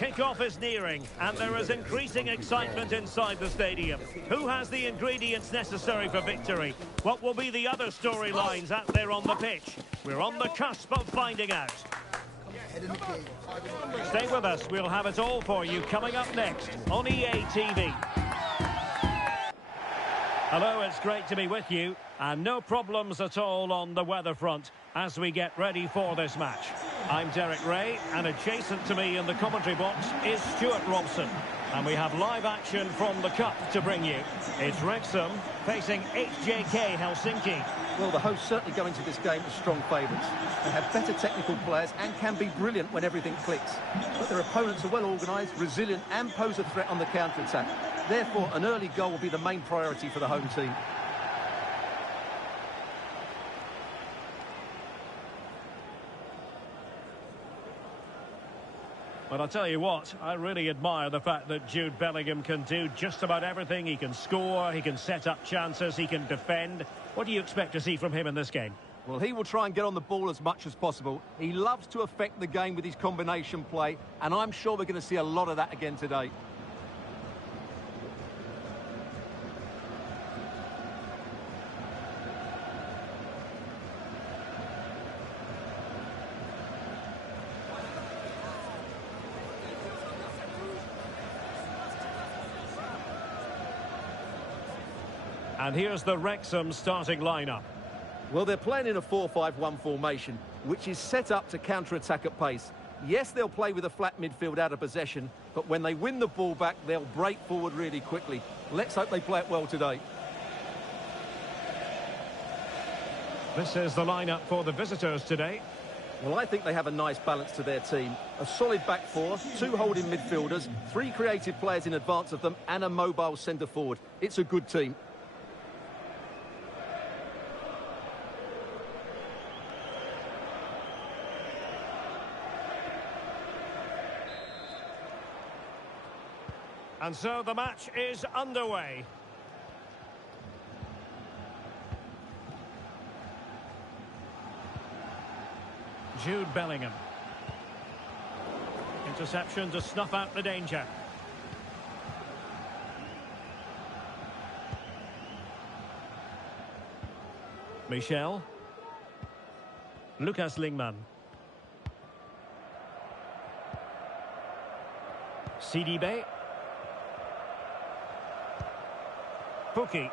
Kick-off is nearing, and there is increasing excitement inside the stadium. Who has the ingredients necessary for victory? What will be the other storylines out there on the pitch? We're on the cusp of finding out. Stay with us, we'll have it all for you coming up next on EA TV. Hello, it's great to be with you, and no problems at all on the weather front as we get ready for this match. I'm Derek Ray, and adjacent to me in the commentary box is Stuart Robson. And we have live action from the Cup to bring you. It's Wrexham facing HJK Helsinki. Well, the hosts certainly go into this game as strong favourites. They have better technical players and can be brilliant when everything clicks. But their opponents are well organised, resilient and pose a threat on the counter-attack. Therefore, an early goal will be the main priority for the home team. But I'll tell you what, I really admire the fact that Jude Bellingham can do just about everything. He can score, he can set up chances, he can defend. What do you expect to see from him in this game? Well, he will try and get on the ball as much as possible. He loves to affect the game with his combination play, and I'm sure we're going to see a lot of that again today. And here's the Wrexham starting lineup. Well, they're playing in a 4-5-1 formation, which is set up to counter-attack at pace. Yes, they'll play with a flat midfield out of possession, but when they win the ball back, they'll break forward really quickly. Let's hope they play it well today. This is the lineup for the visitors today. Well, I think they have a nice balance to their team. A solid back four, two holding midfielders, three creative players in advance of them, and a mobile centre-forward. It's a good team. And so the match is underway. Jude Bellingham. Interception to snuff out the danger. Michel. Lucas Lingman. Sidibe. Pukki.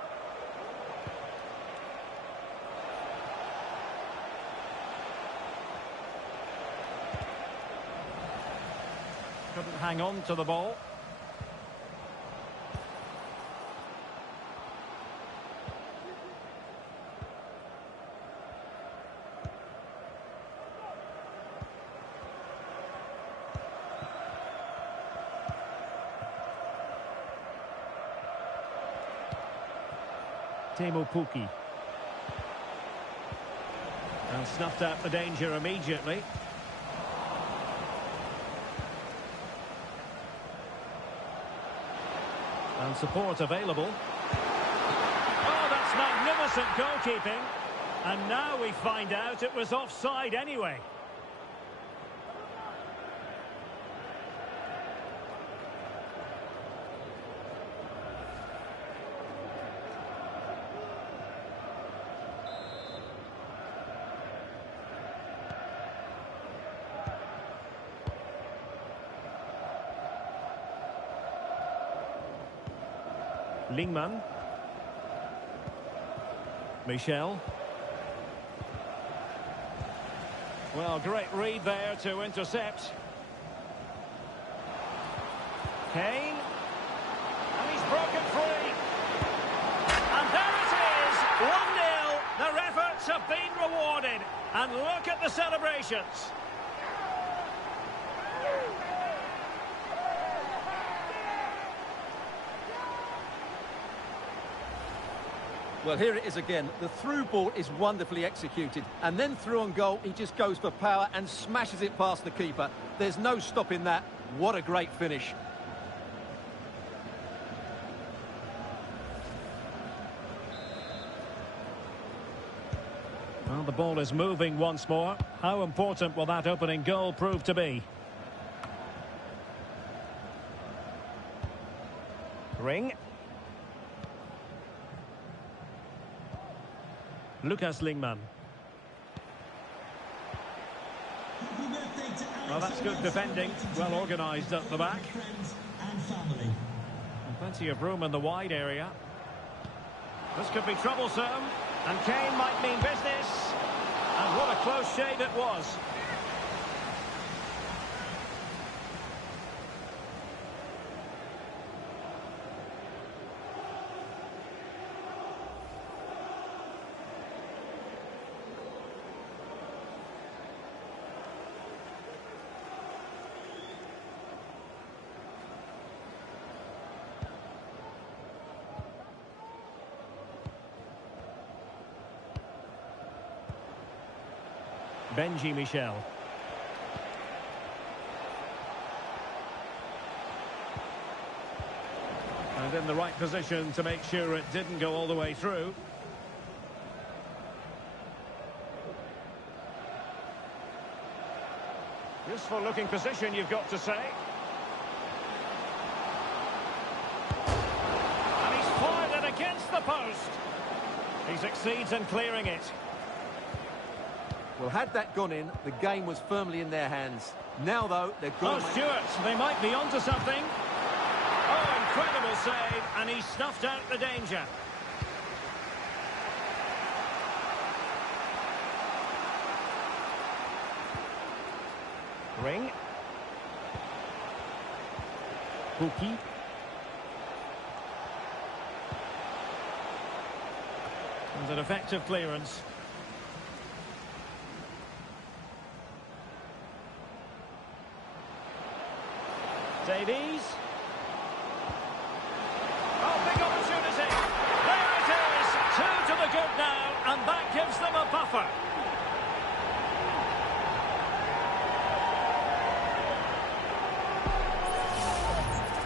Couldn't hang on to the ball. Teemu Pukki. And snuffed out the danger immediately. And support available. Oh, that's magnificent goalkeeping. And now we find out it was offside anyway. Lingman. Michel. Well, great read there to intercept. Kane. And he's broken free. And there it is! 1-0. Their efforts have been rewarded. And look at the celebrations. Well, here it is again. The through ball is wonderfully executed. And then through on goal, he just goes for power and smashes it past the keeper. There's no stopping that. What a great finish. Well, the ball is moving once more. How important will that opening goal prove to be? Ring. Lucas Lingman. Well, that's good defending. Well organised at the back. And plenty of room in the wide area. This could be troublesome. And Kane might mean business. And what a close shave it was. Benji Michel. And in the right position to make sure it didn't go all the way through. Useful looking position, you've got to say. And he's fired it against the post. He succeeds in clearing it. Well, had that gone in, the game was firmly in their hands. Now, though, they're going Oh, Stewart, they might be onto something. Oh, incredible save, and he snuffed out the danger. Ring. Pookie. And an effective clearance. Davies. Oh, big opportunity. There it is. 2 to the good now, and that gives them a buffer.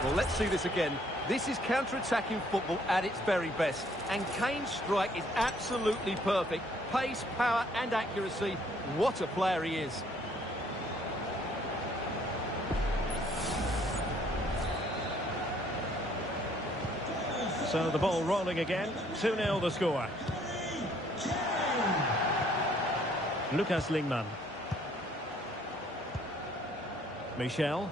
Well, let's see this again. This is counter-attacking football at its very best. And Kane's strike is absolutely perfect. Pace, power and accuracy. What a player he is. So the ball rolling again. 2-0 the score. Lucas Lingman. Michel.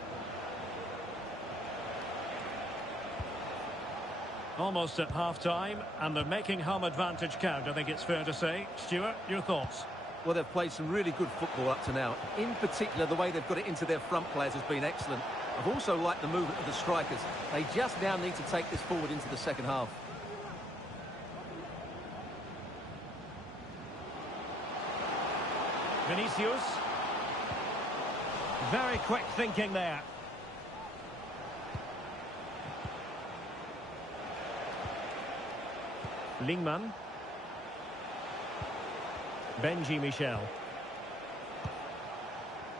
Almost at half-time, and they're making home advantage count, I think it's fair to say. Stuart, your thoughts? Well, they've played some really good football up to now. In particular, the way they've got it into their front players has been excellent. I've also liked the movement of the strikers. They just now need to take this forward into the second half. Vinicius. Very quick thinking there. Lingman. Benji Michel.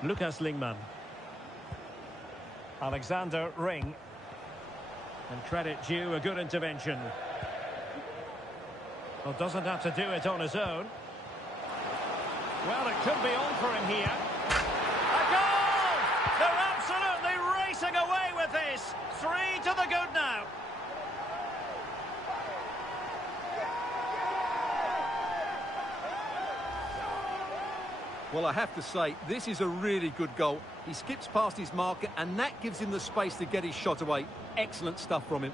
Lucas Lingman. Alexander Ring. And credit due, a good intervention. Well, doesn't have to do it on his own. Well, it could be on for him here. A goal! They're absolutely racing away with this. 3 to the good now. Well, I have to say, this is a really good goal. He skips past his marker, and that gives him the space to get his shot away. Excellent stuff from him.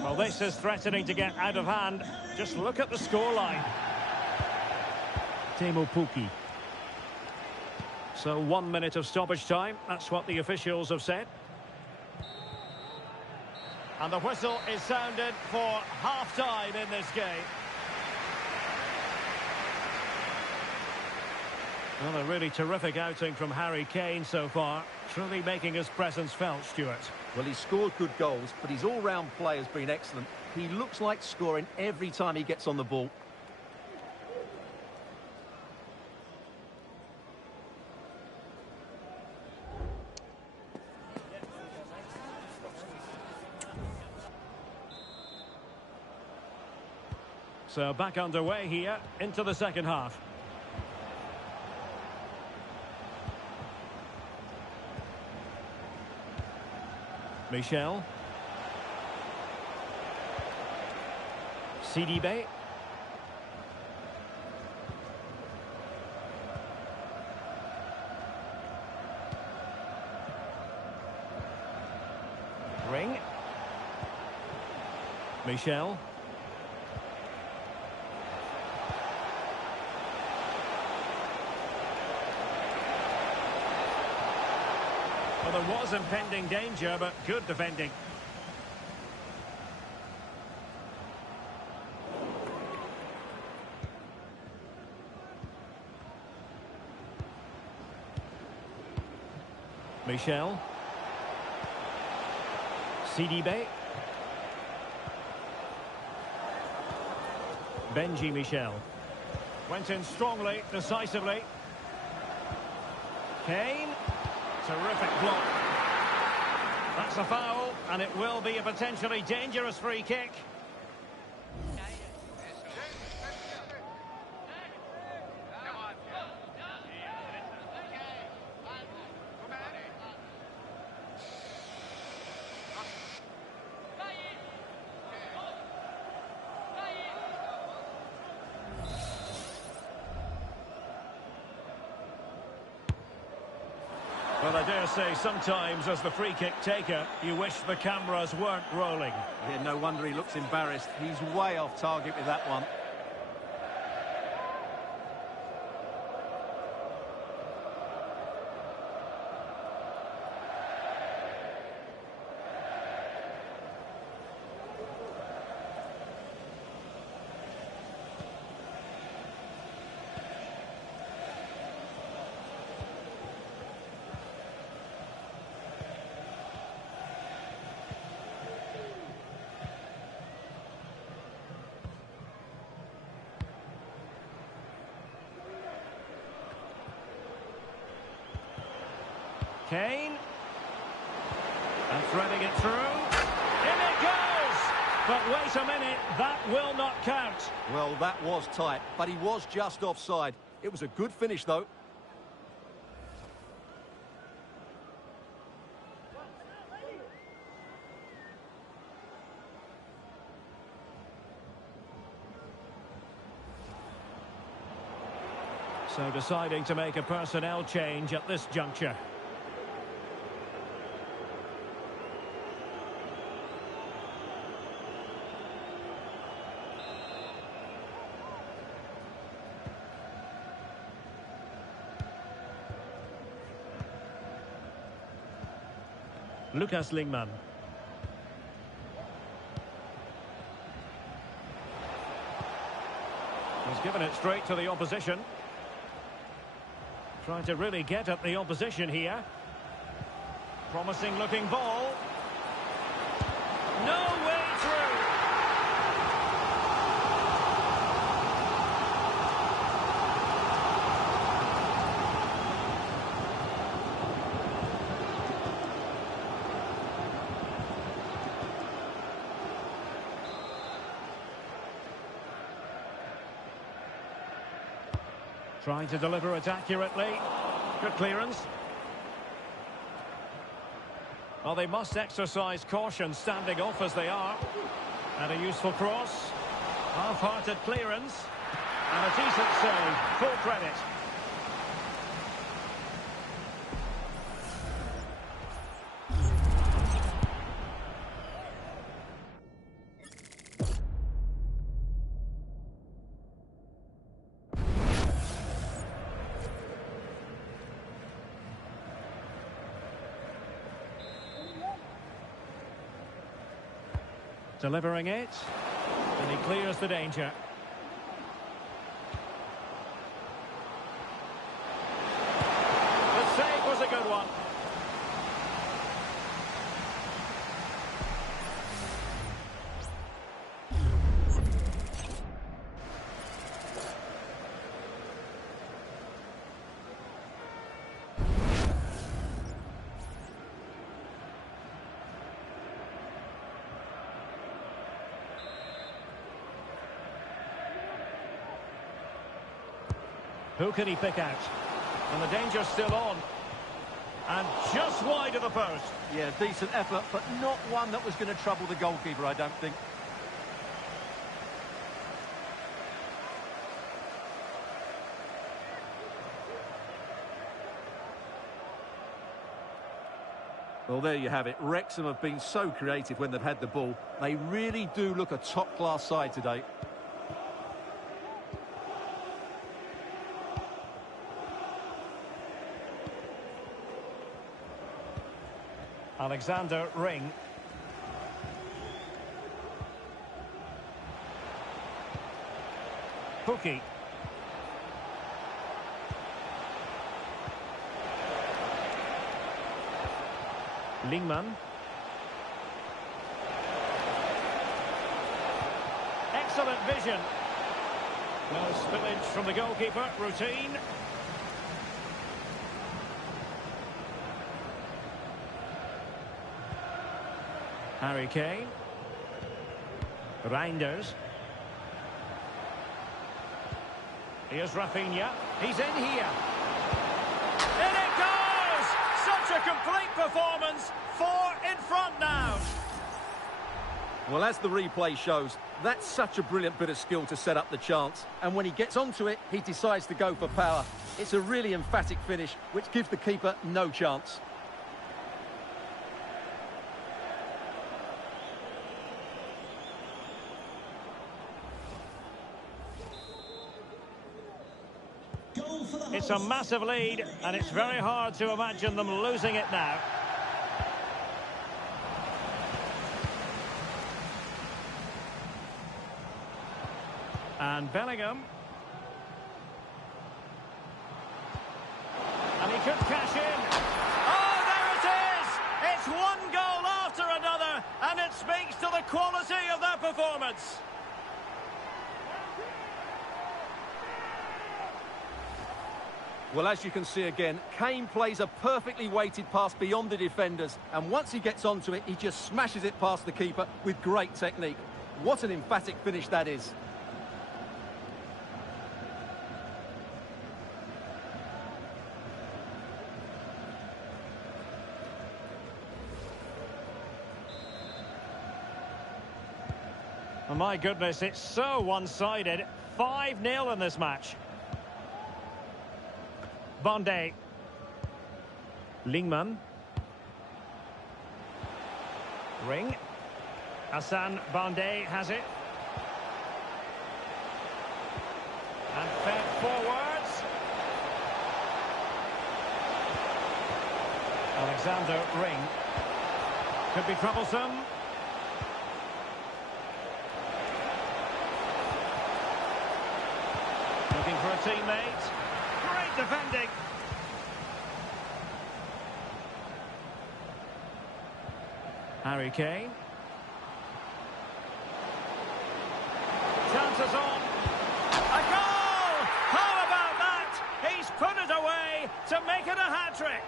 Well, this is threatening to get out of hand. Just look at the scoreline. Teemu Pukki. So 1 minute of stoppage time. That's what the officials have said. And the whistle is sounded for half-time in this game. Well, a really terrific outing from Harry Kane so far. Truly making his presence felt, Stuart. Well, he's scored good goals, but his all-round play has been excellent. He looks like scoring every time he gets on the ball. So back underway here into the second half. Michel. Sidibe. Ring. Michel. Well, there was impending danger, but good defending. Michel. Sidibe. Benji Michel. Went in strongly, decisively. Kane. Terrific block. That's a foul, and it will be a potentially dangerous free kick. Well, I dare say sometimes, as the free kick taker, you wish the cameras weren't rolling. Yeah, no wonder he looks embarrassed. He's way off target with that one. Kane. And threading it through. In it goes! But wait a minute, that will not count. Well, that was tight, but he was just offside. It was a good finish, though. So deciding to make a personnel change at this juncture. Lucas Lingman. He's given it straight to the opposition. Trying to really get at the opposition here. Promising looking ball. No way through. Trying to deliver it accurately. Good clearance. Well, they must exercise caution standing off as they are. And a useful cross. Half-hearted clearance. And a decent save. Full credit. Delivering it, and he clears the danger. The save was a good one. Who can he pick out? And the danger's still on. And just wide of the post. Yeah, decent effort, but not one that was going to trouble the goalkeeper, I don't think. Well, there you have it. Wrexham have been so creative when they've had the ball. They really do look a top-class side today. Alexander Ring. Pukki. Lingman. Excellent vision. No spillage from the goalkeeper. Routine. Harry Kane. Reinders. Here's Rafinha. He's in here. In it goes! Such a complete performance. 4 in front now. Well, as the replay shows, that's such a brilliant bit of skill to set up the chance. And when he gets onto it, he decides to go for power. It's a really emphatic finish, which gives the keeper no chance. It's a massive lead, and it's very hard to imagine them losing it now. And Bellingham. And he could cash in. Oh, there it is! It's one goal after another, and it speaks to the quality of their performance. Well, as you can see again, Kane plays a perfectly weighted pass beyond the defenders, and once he gets onto it, he just smashes it past the keeper with great technique. What an emphatic finish that is. Oh, my goodness, it's so one-sided. 5-0 in this match. Bonde. Lingman. Ring. Hassan Bonde has it. And fed forwards. Alexander Ring. Could be troublesome. Looking for a teammate. Great defending. Harry Kane. Chances on. A goal! How about that? He's put it away to make it a hat-trick.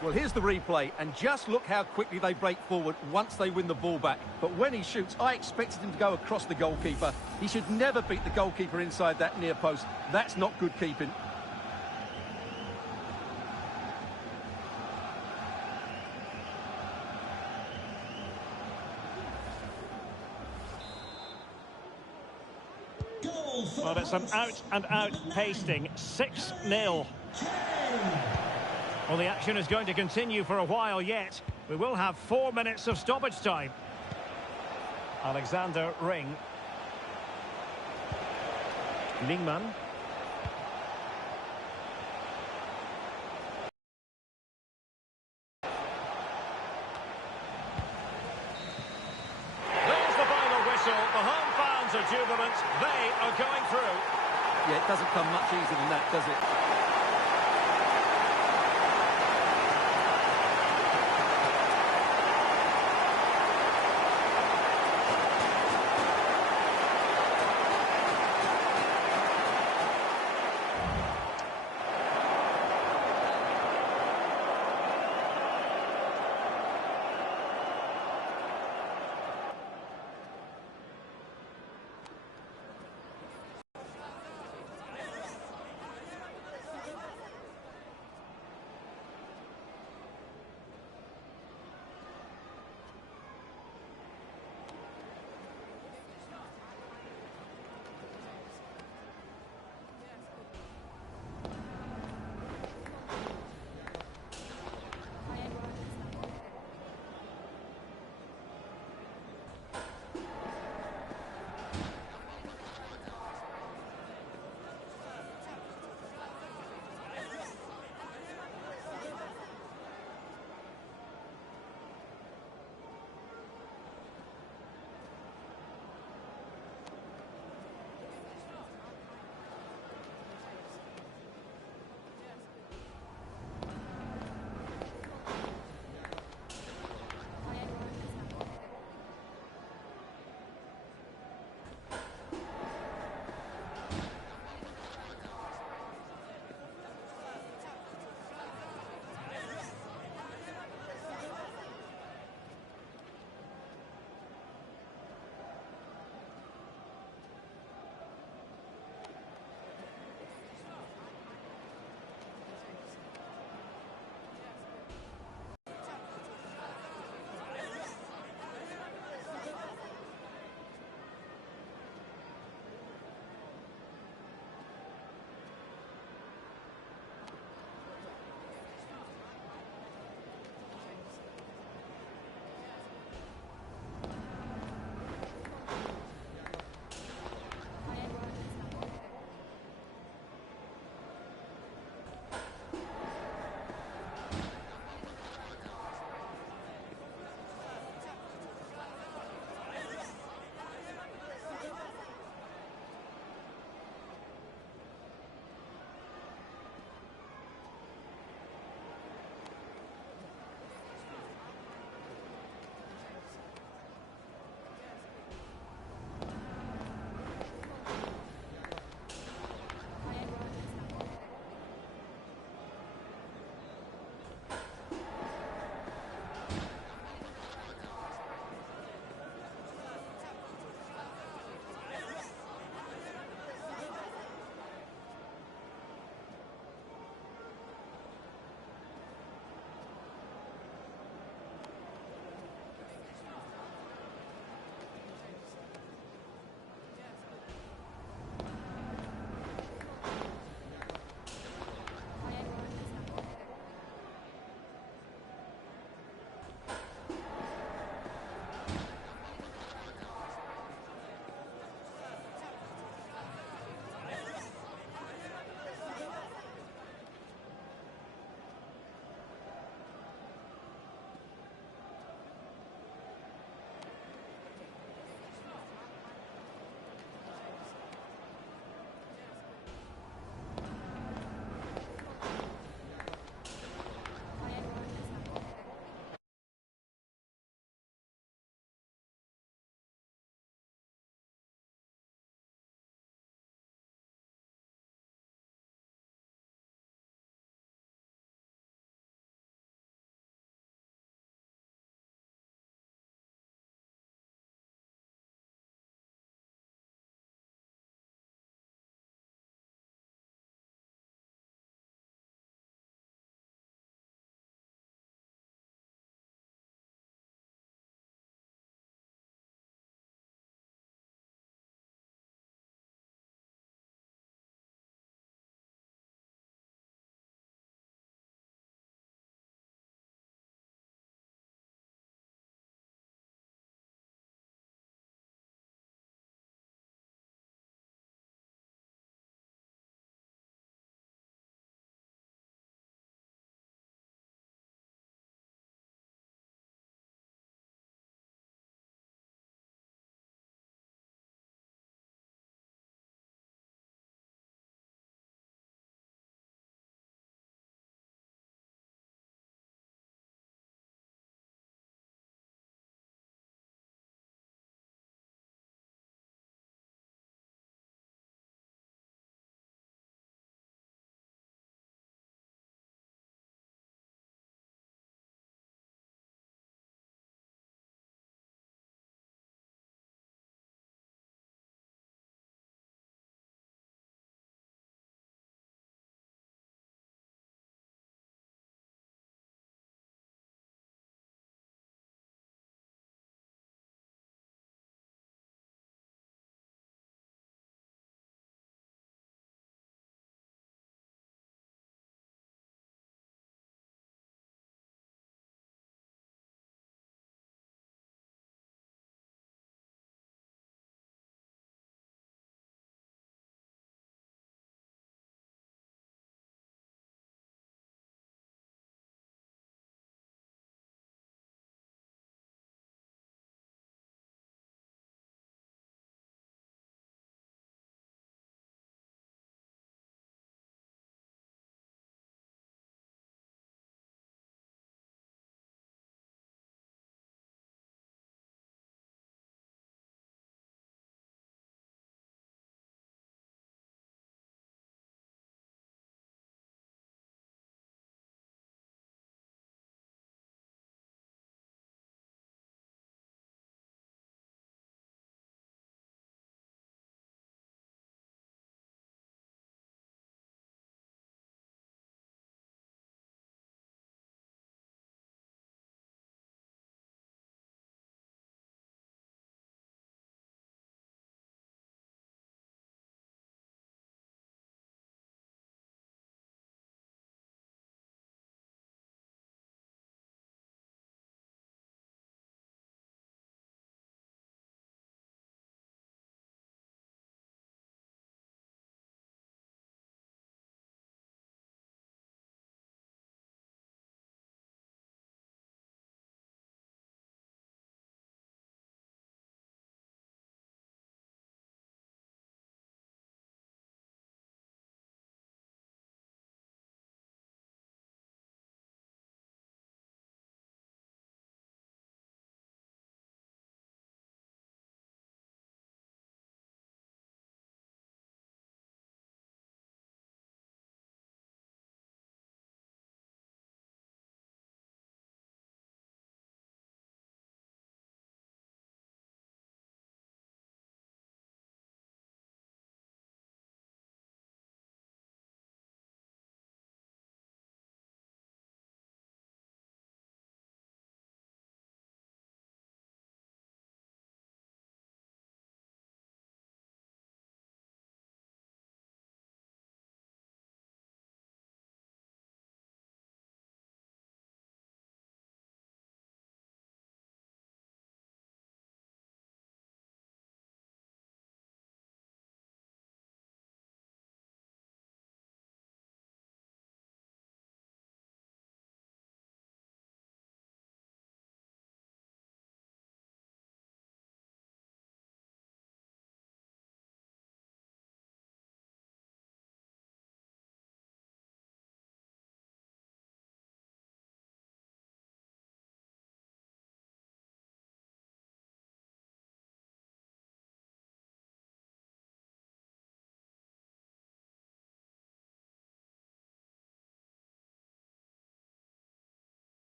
Well, here's the replay, and just look how quickly they break forward once they win the ball back. But when he shoots, I expected him to go across the goalkeeper. He should never beat the goalkeeper inside that near post. That's not good keeping. Well, it's an out-and-out pasting. 6-0. Well, the action is going to continue for a while yet. We will have 4 minutes of stoppage time. Alexander Ring. Lingman. There's the final whistle. The home fans are jubilant. They are going through. Yeah, it doesn't come much easier than that, does it?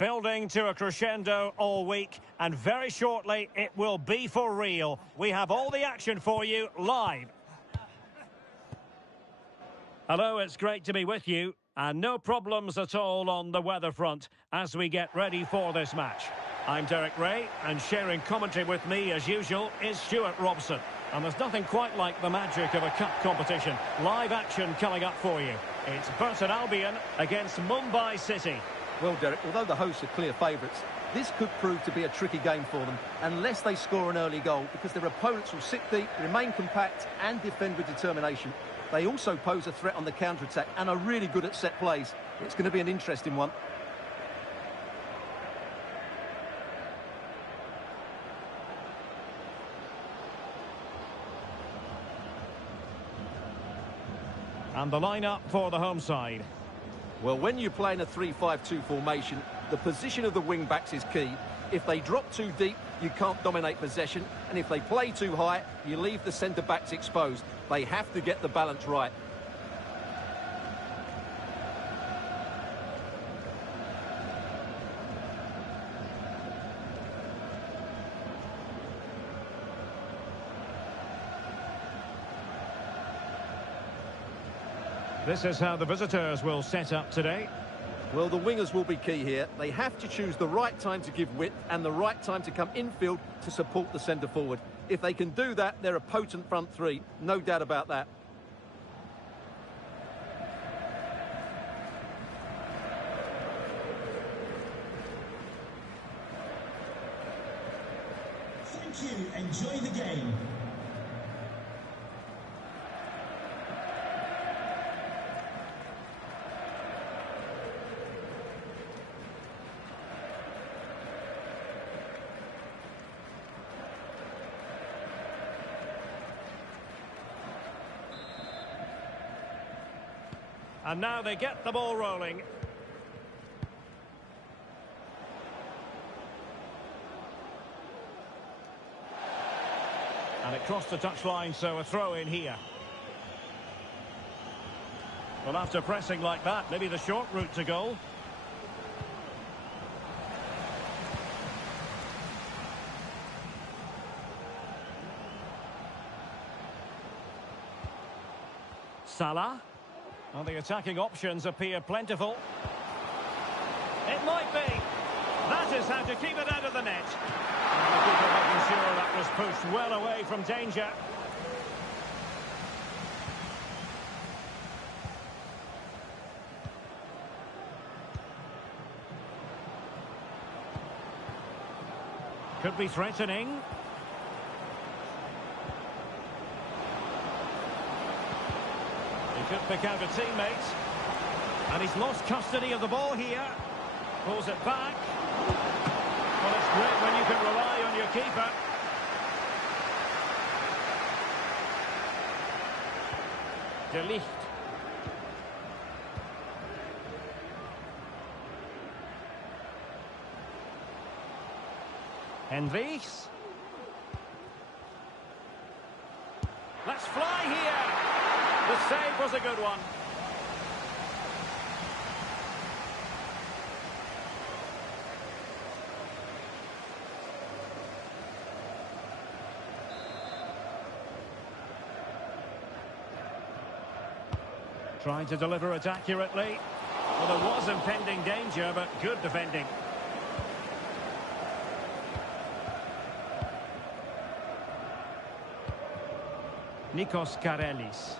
building to a crescendo all week, and very shortly it will be for real. We have all the action for you live. Hello, it's great to be with you, and no problems at all on the weather front as we get ready for this match. I'm Derek Ray, and sharing commentary with me as usual is Stuart Robson. And there's nothing quite like the magic of a cup competition. Live action coming up for you. It's Burton Albion against Mumbai City. Well, Derek, although the hosts are clear favourites, this could prove to be a tricky game for them unless they score an early goal, because their opponents will sit deep, remain compact and defend with determination. They also pose a threat on the counter-attack and are really good at set plays. It's going to be an interesting one. And the lineup for the home side. Well, when you play in a 3-5-2 formation, the position of the wing-backs is key. If they drop too deep, you can't dominate possession. And if they play too high, you leave the centre-backs exposed. They have to get the balance right. This is how the visitors will set up today. Well, the wingers will be key here. They have to choose the right time to give width and the right time to come infield to support the centre forward. If they can do that, they're a potent front three. No doubt about that. Thank you. Enjoy the game. And now they get the ball rolling. And it crossed the touchline, so a throw in here. Well, after pressing like that, maybe the short route to goal. Salah. Well, the attacking options appear plentiful. It might be. That is how to keep it out of the net. And the keeper making sure that was pushed well away from danger. Could be threatening. He could pick out a teammate. And he's lost custody of the ball here. Pulls it back. Well, it's great when you can rely on your keeper. De Ligt. Hendricks. Let's fly here. The save was a good one. Trying to deliver it accurately. Well, there was impending danger, but good defending. Nikos Karelis.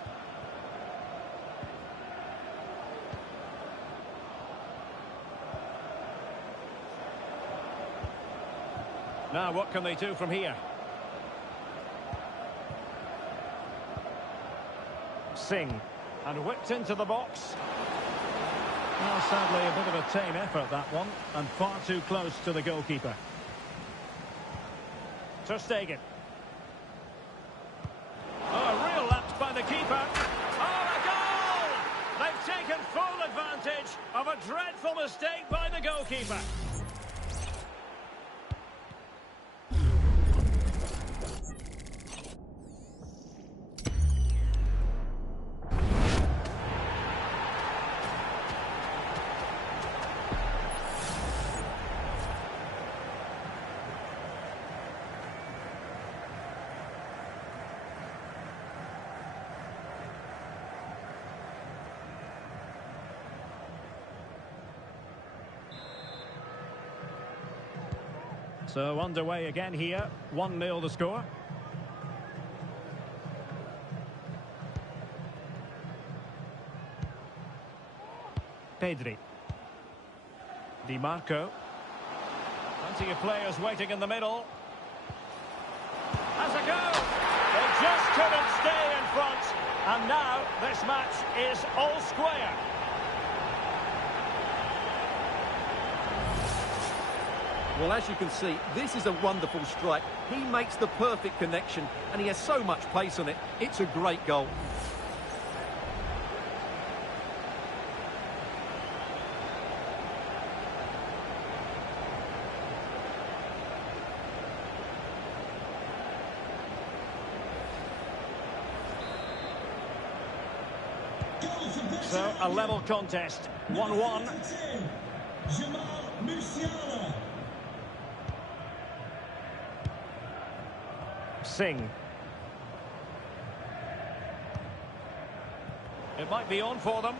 Now, what can they do from here? Singh. And whipped into the box. Well, sadly, a bit of a tame effort, that one. And far too close to the goalkeeper. Ter Stegen. Oh, a real lapse by the keeper. Oh, a goal! They've taken full advantage of a dreadful mistake by the goalkeeper. So underway again here. 1-0 the score. Pedri. Di Marco. Plenty of players waiting in the middle. Has a go. They just couldn't stay in front. And now this match is all square. Well, as you can see, this is a wonderful strike. He makes the perfect connection, and he has so much pace on it. It's a great goal. So, a level contest. 1-1. Singh. It might be on for them.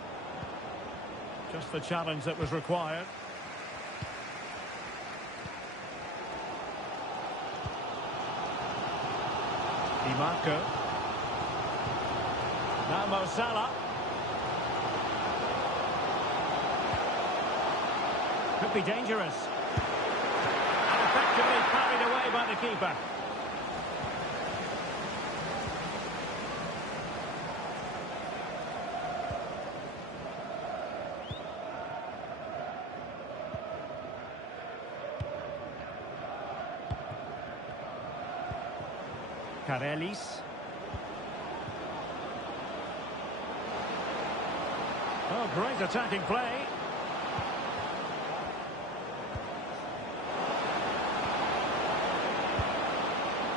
Just the challenge that was required. Di Marco. Now Mo Salah. Could be dangerous. And effectively carried away by the keeper. Karelis. Oh, great attacking play.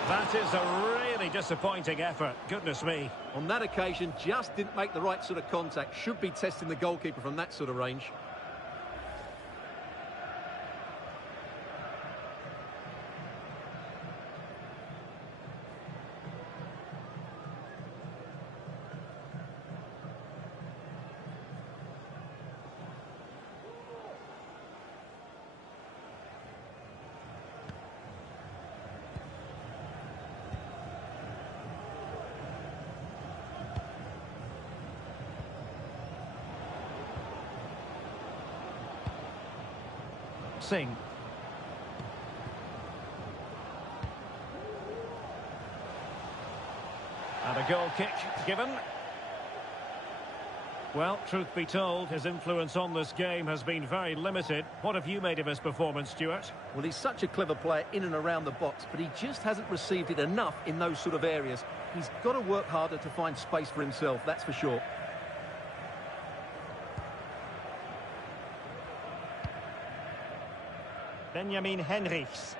That is a really disappointing effort. Goodness me. On that occasion, just didn't make the right sort of contact. Should be testing the goalkeeper from that sort of range. Singh. And a goal kick given. Well, truth be told, his influence on this game has been very limited. What have you made of his performance, Stuart? Well, he's such a clever player in and around the box, but he just hasn't received it enough in those sort of areas. He's got to work harder to find space for himself, that's for sure. Benjamin Henrichs.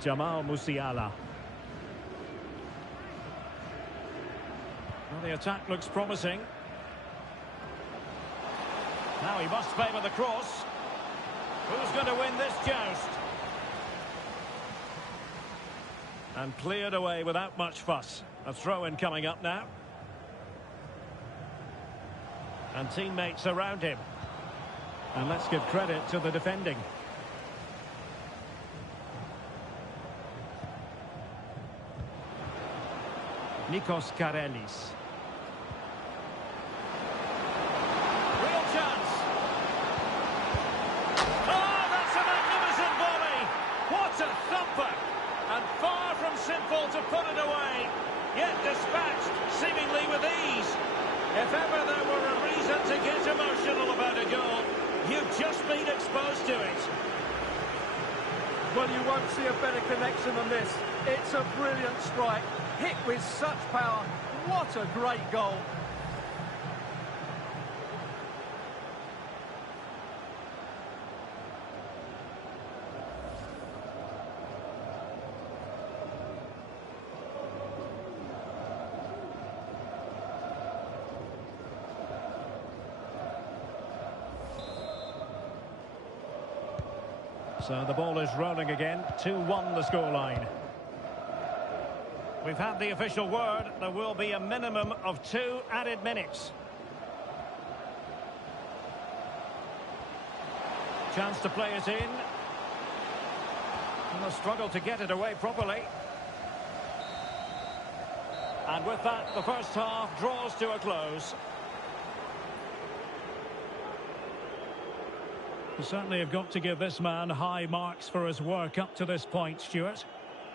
Jamal Musiala. Well, the attack looks promising. Now he must favour the cross. Who's going to win this joust? And cleared away without much fuss. A throw-in coming up now. And teammates around him. And let's give credit to the defending. Nikos Karelis. Real chance. Oh, that's a magnificent volley. What a thumper. And far from simple to put it away. Yet dispatched seemingly with ease. If ever there were a reason to get emotional about a goal, you've just been exposed to it. Well, you won't see a better connection than this. It's a brilliant strike, hit with such power. What a great goal. So the ball is rolling again. 2-1 the scoreline. We've had the official word. There will be a minimum of 2 added minutes. Chance to play it in. And a struggle to get it away properly. And with that, the first half draws to a close. You certainly have got to give this man high marks for his work up to this point, Stuart.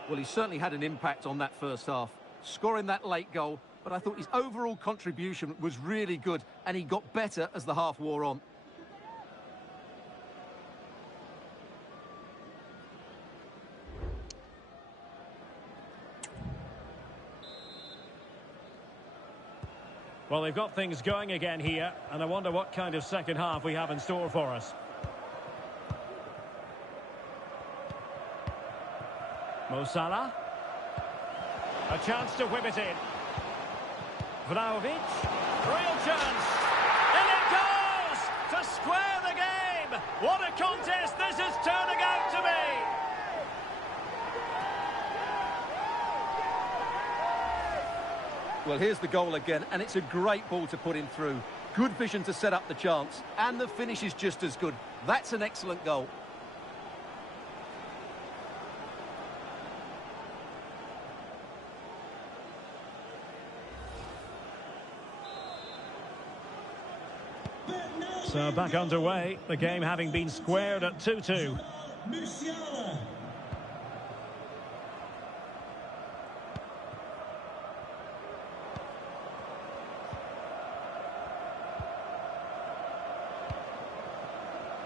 Well, he certainly had an impact on that first half, scoring that late goal, but I thought his overall contribution was really good, and he got better as the half wore on. Well, they've got things going again here, and I wonder what kind of second half we have in store for us. Mo Salah. A chance to whip it in. Vlahovic. Real chance. In it goes! To square the game! What a contest this is turning out to be! Well, here's the goal again, and it's a great ball to put him through. Good vision to set up the chance, and the finish is just as good. That's an excellent goal. So back underway, the game having been squared at 2-2. Musiala.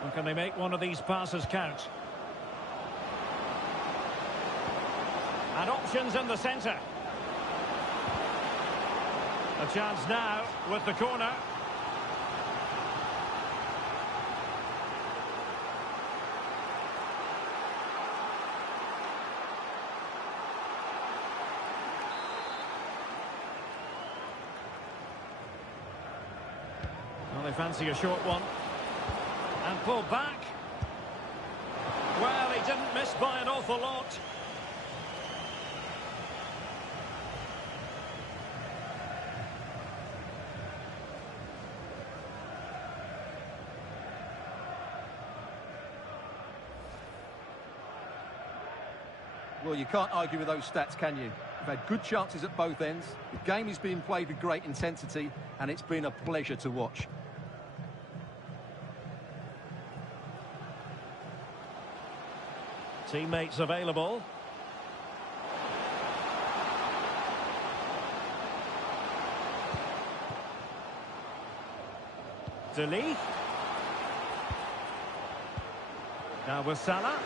And can they make one of these passes count? And options in the centre. A chance now with the corner. Well, they fancy a short one. And pull back. Well, he didn't miss by an awful lot. Well, you can't argue with those stats, can you? You've had good chances at both ends. The game is being played with great intensity, and it's been a pleasure to watch. Teammates available. Delhi. Now with Salah.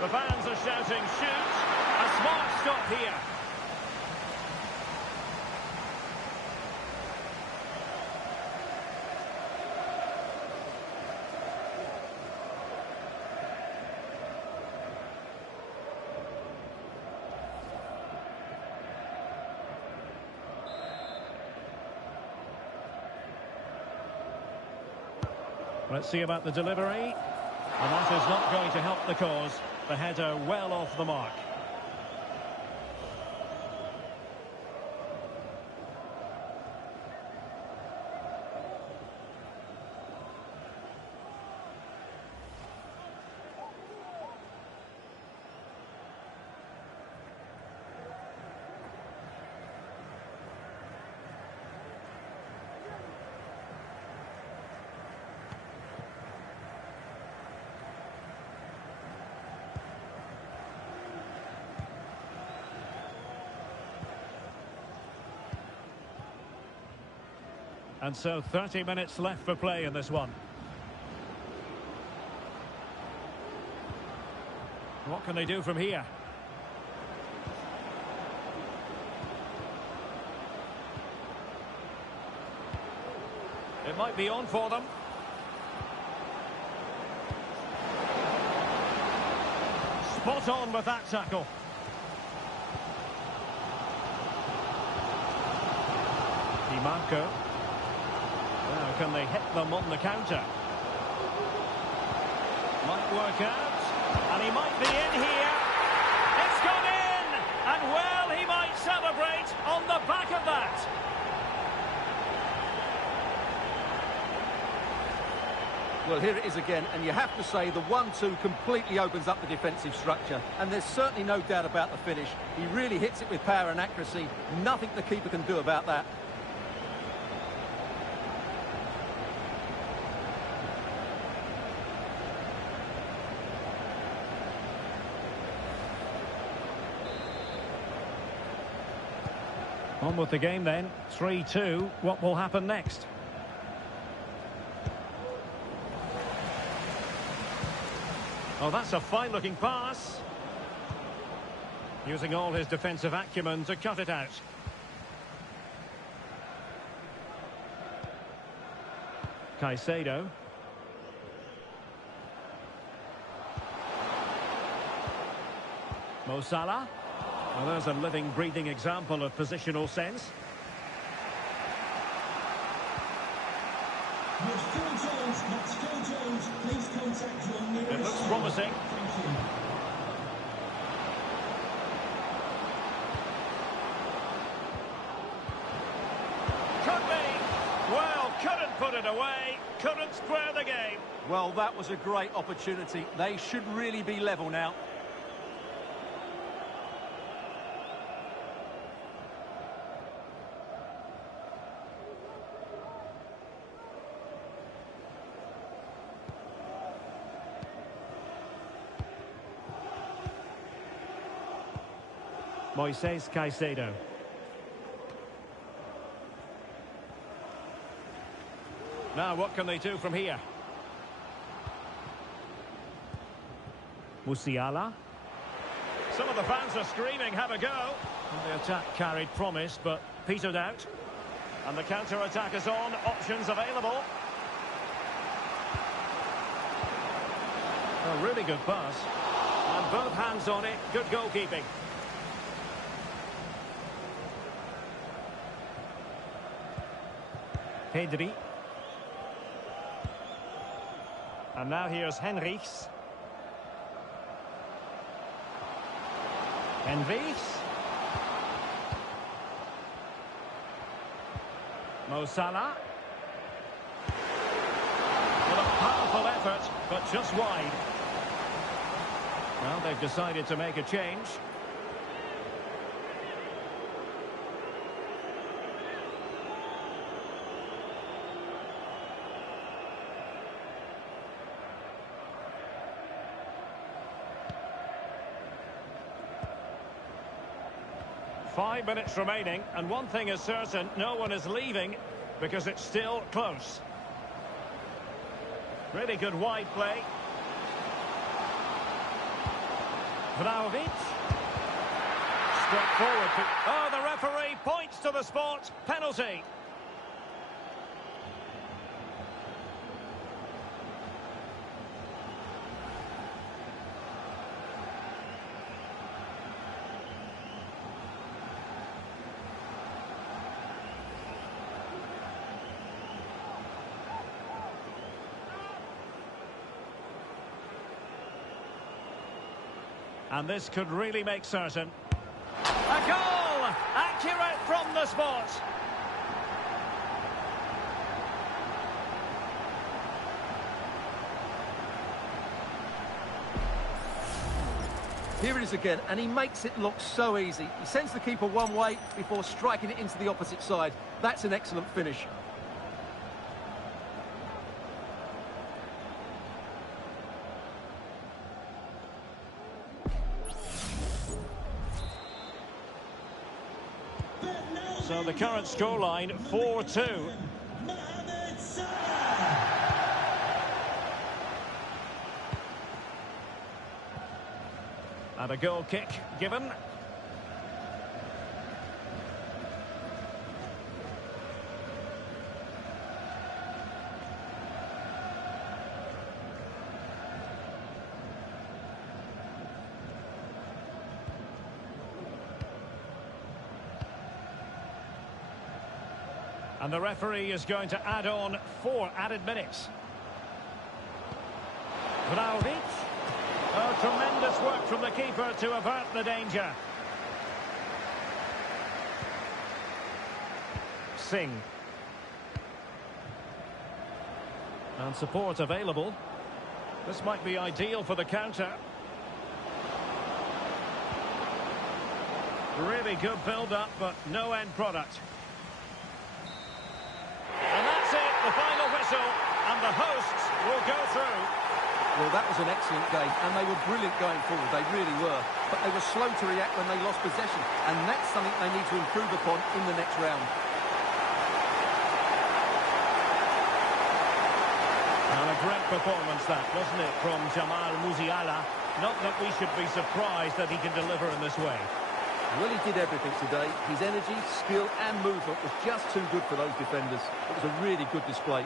The fans are shouting, shoot! A smart stop here. Let's see about the delivery. And that is not going to help the cause. The header well off the mark. And so 30 minutes left for play in this one. What can they do from here? It might be on for them. Spot on with that tackle. Marco. Now, can they hit them on the counter? Might work out. And he might be in here. It's gone in! And, well, he might celebrate on the back of that. Well, here it is again, and you have to say the 1-2 completely opens up the defensive structure. And there's certainly no doubt about the finish. He really hits it with power and accuracy. Nothing the keeper can do about that. On with the game then. 3-2. What will happen next? Oh, that's a fine-looking pass. Using all his defensive acumen to cut it out. Caicedo. Mo Salah. Well, there's a living, breathing example of positional sense. With Phil Jones, that's Phil Jones. Please contact your nearest. It looks promising. Thank you. Could be. Well, couldn't put it away. Couldn't square the game. Well, that was a great opportunity. They should really be level now. Moises Caicedo. Now, what can they do from here? Musiala. Some of the fans are screaming, have a go. And the attack carried promise, but petered out. And the counter-attack is on, options available. A really good pass. And both hands on it, good goalkeeping. Pedri. And now here's Henrichs. Henrichs. Mo Salah. Well, a powerful effort, but just wide. Well, they've decided to make a change. Five minutes remaining, and one thing is certain, no one is leaving because it's still close. Really good wide play. Vlahovic. Step forward. Oh, the referee points to the spot. Penalty. And this could really make certain. A goal! Accurate from the spot. Here it is again, and he makes it look so easy. He sends the keeper one way before striking it into the opposite side. That's an excellent finish. So the current scoreline, 4-2. Mohamed Salah. And a goal kick given. And the referee is going to add on 4 added minutes. Vlahovic. Oh, tremendous work from the keeper to avert the danger. Singh. And support available. This might be ideal for the counter. Really good build-up, but no end product. And that's it, the final whistle, and the hosts will go through. Well, that was an excellent game, and they were brilliant going forward, they really were. But they were slow to react when they lost possession, and that's something they need to improve upon in the next round. And a great performance that, wasn't it, from Jamal Musiala? Not that we should be surprised that he can deliver in this way. Well, he did everything today. His energy, skill and movement was just too good for those defenders. It was a really good display.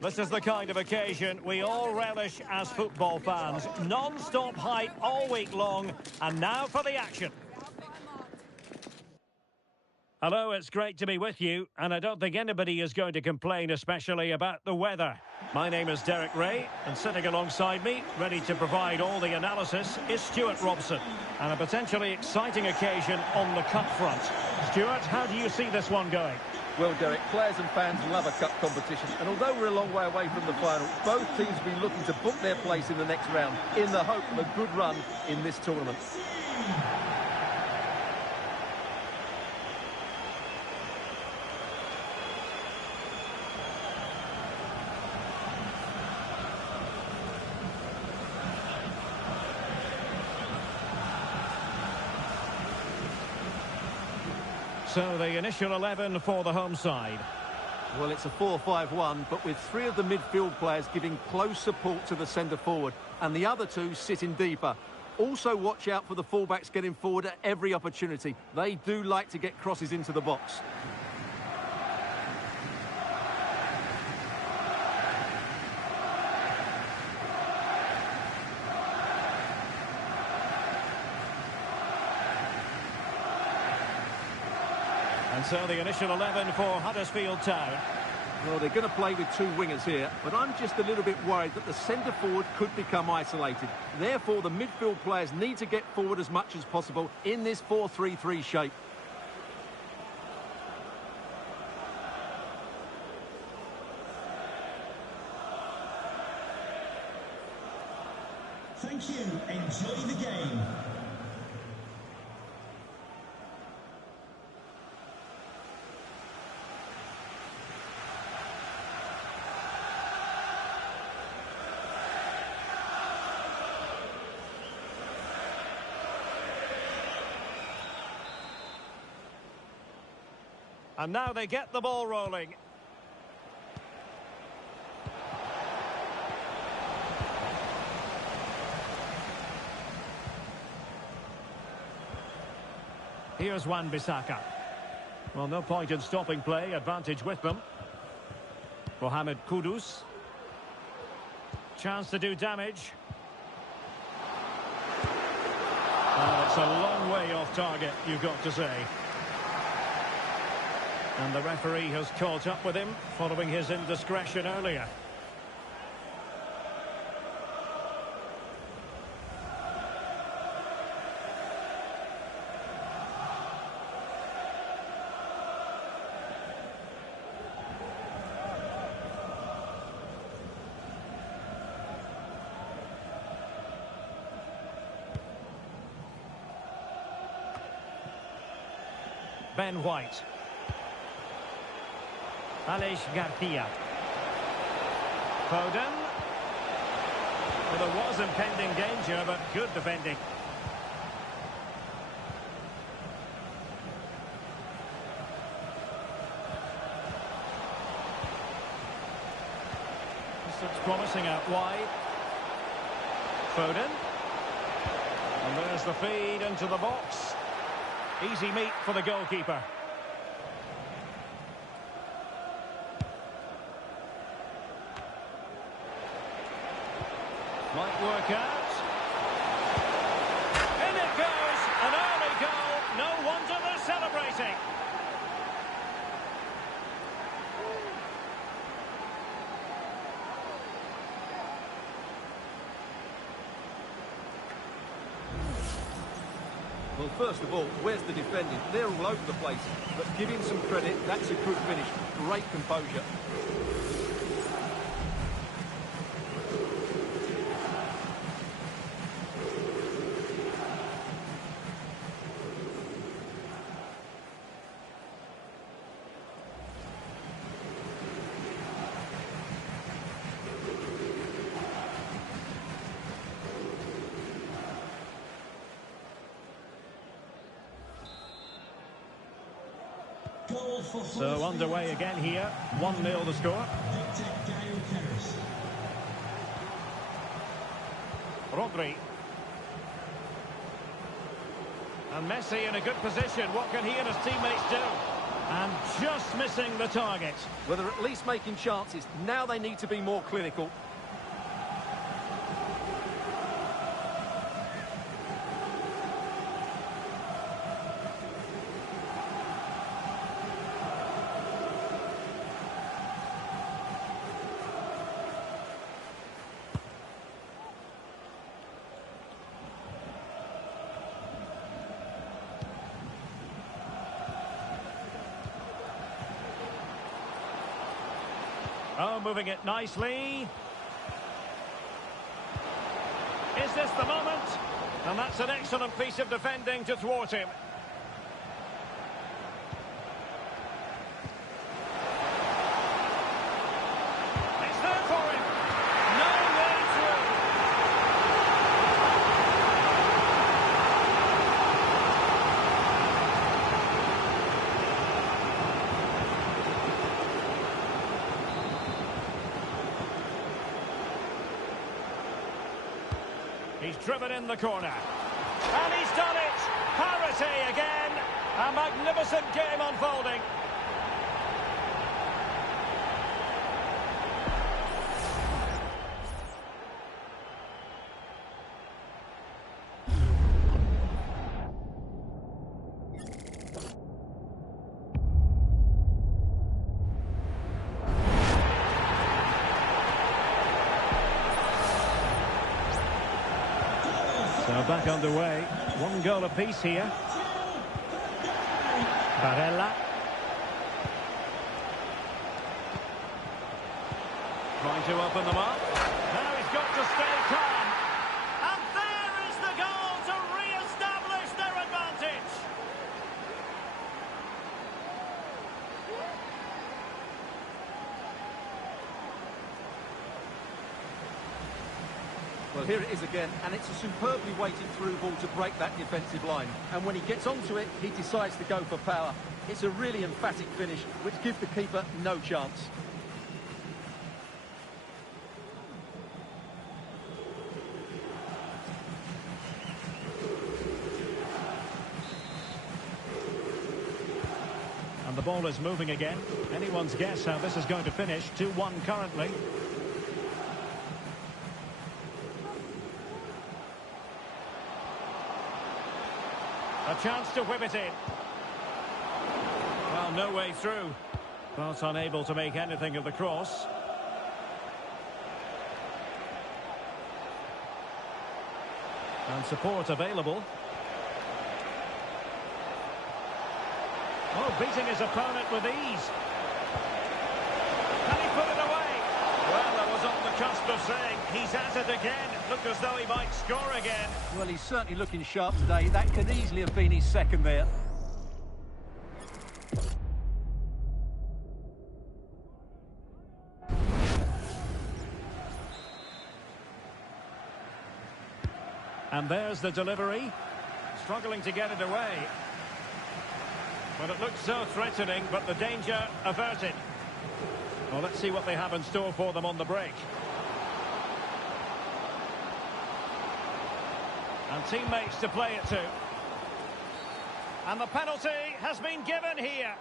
This is the kind of occasion we all relish as football fans. Non-stop hype all week long, and now for the action. Hello, it's great to be with you, and I don't think anybody is going to complain especially about the weather. My name is Derek Ray, and sitting alongside me, ready to provide all the analysis, is Stuart Robson. And a potentially exciting occasion on the cup front. Stuart, how do you see this one going? Well, Derek, players and fans love a cup competition, and although we're a long way away from the final, both teams will be looking to book their place in the next round in the hope of a good run in this tournament. So the initial 11 for the home side. Well, it's a 4-5-1, but with three of the midfield players giving close support to the centre-forward, and the other two sitting deeper. Also watch out for the fullbacks getting forward at every opportunity. They do like to get crosses into the box. And so the initial 11 for Huddersfield Town. Well, they're going to play with two wingers here, but I'm just a little bit worried that the centre-forward could become isolated. Therefore, the midfield players need to get forward as much as possible in this 4-3-3 shape. Thank you. Enjoy the game. And now they get the ball rolling. Here's Wan-Bissaka. Well, no point in stopping play. Advantage with them. Mohamed Kudus. Chance to do damage. Oh, it's a long way off target, you've got to say. And the referee has caught up with him following his indiscretion earlier. Ben White. Alex Garcia. Foden. Well, there was impending danger, but good defending. This looks promising out wide. Foden. And there's the feed into the box. Easy meat for the goalkeeper. Might work out. In it goes! An early goal. No wonder they're celebrating. Well, first of all, where's the defending? They're all over the place. But give him some credit, that's a good finish. Great composure. So underway again here. 1-0 the score. Rodri. And Messi in a good position. What can he and his teammates do? And just missing the target. Well, they're at least making chances. Now they need to be more clinical. Oh, moving it nicely. Is this the moment? And that's an excellent piece of defending to thwart him. It's there for him. No way through. He's driven in the corner. And he's done it! Parity again! A magnificent game unfolding. So back underway. One goal apiece here. Barella. Trying to open them up. Now he's got to stay calm. And there is the goal to re-establish their advantage. Well, here it is again, and it's a superbly weighted through ball to break that defensive line. And when he gets onto it, he decides to go for power. It's a really emphatic finish, which gives the keeper no chance. And the ball is moving again. Anyone's guess how this is going to finish. 2-1 currently. A chance to whip it in. Well, no way through. But unable to make anything of the cross. And support available. Oh, beating his opponent with ease. Can he put it away? Well, I was on the cusp of saying he's at it again. Looked as though he might score again. Well, he's certainly looking sharp today. That could easily have been his second there. And there's the delivery. Struggling to get it away. Well, it looked so threatening, but the danger averted. Well, let's see what they have in store for them on the break. And teammates to play it to. And the penalty has been given here.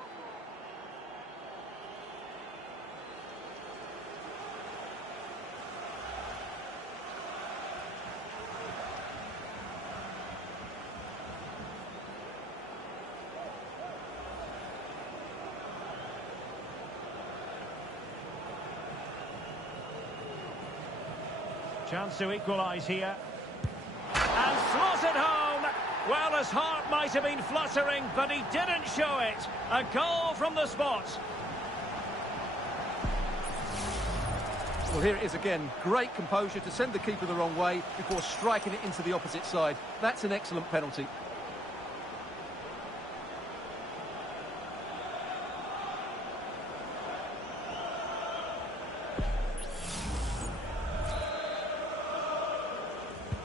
Chance to equalise here. And slotted home. Well, his heart might have been fluttering, but he didn't show it. A goal from the spot. Well, here it is again. Great composure to send the keeper the wrong way before striking it into the opposite side. That's an excellent penalty.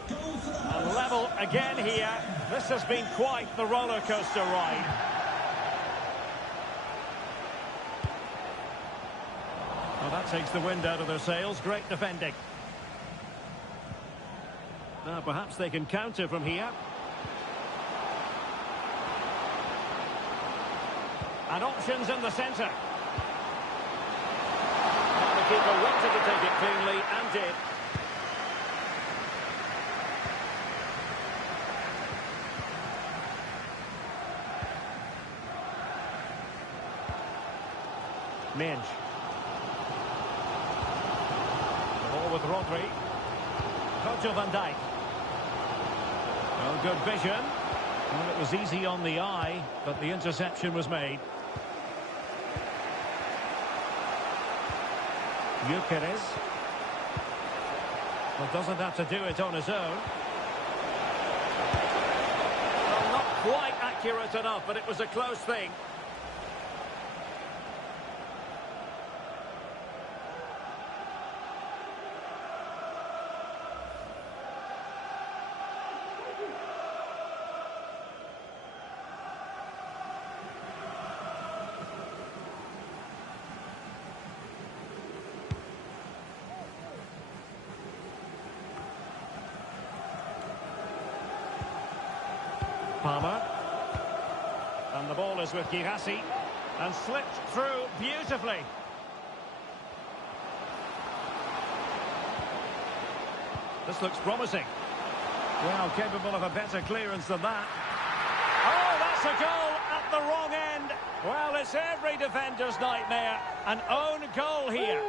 And level again here. This has been quite the roller coaster ride. Well, that takes the wind out of their sails. Great defending. Now, perhaps they can counter from here. And options in the centre. And the keeper wanted to take it cleanly and did. Minge. The ball with Rodri. Virgil van Dijk. Well, good vision. Well, it was easy on the eye, but the interception was made. Gyökeres. Well, doesn't have to do it on his own. Well, not quite accurate enough, but it was a close thing. Palmer. And the ball is with Girassi. And slipped through beautifully. This looks promising. Well, capable of a better clearance than that. Oh, that's a goal at the wrong end. Well, it's every defender's nightmare. An own goal here.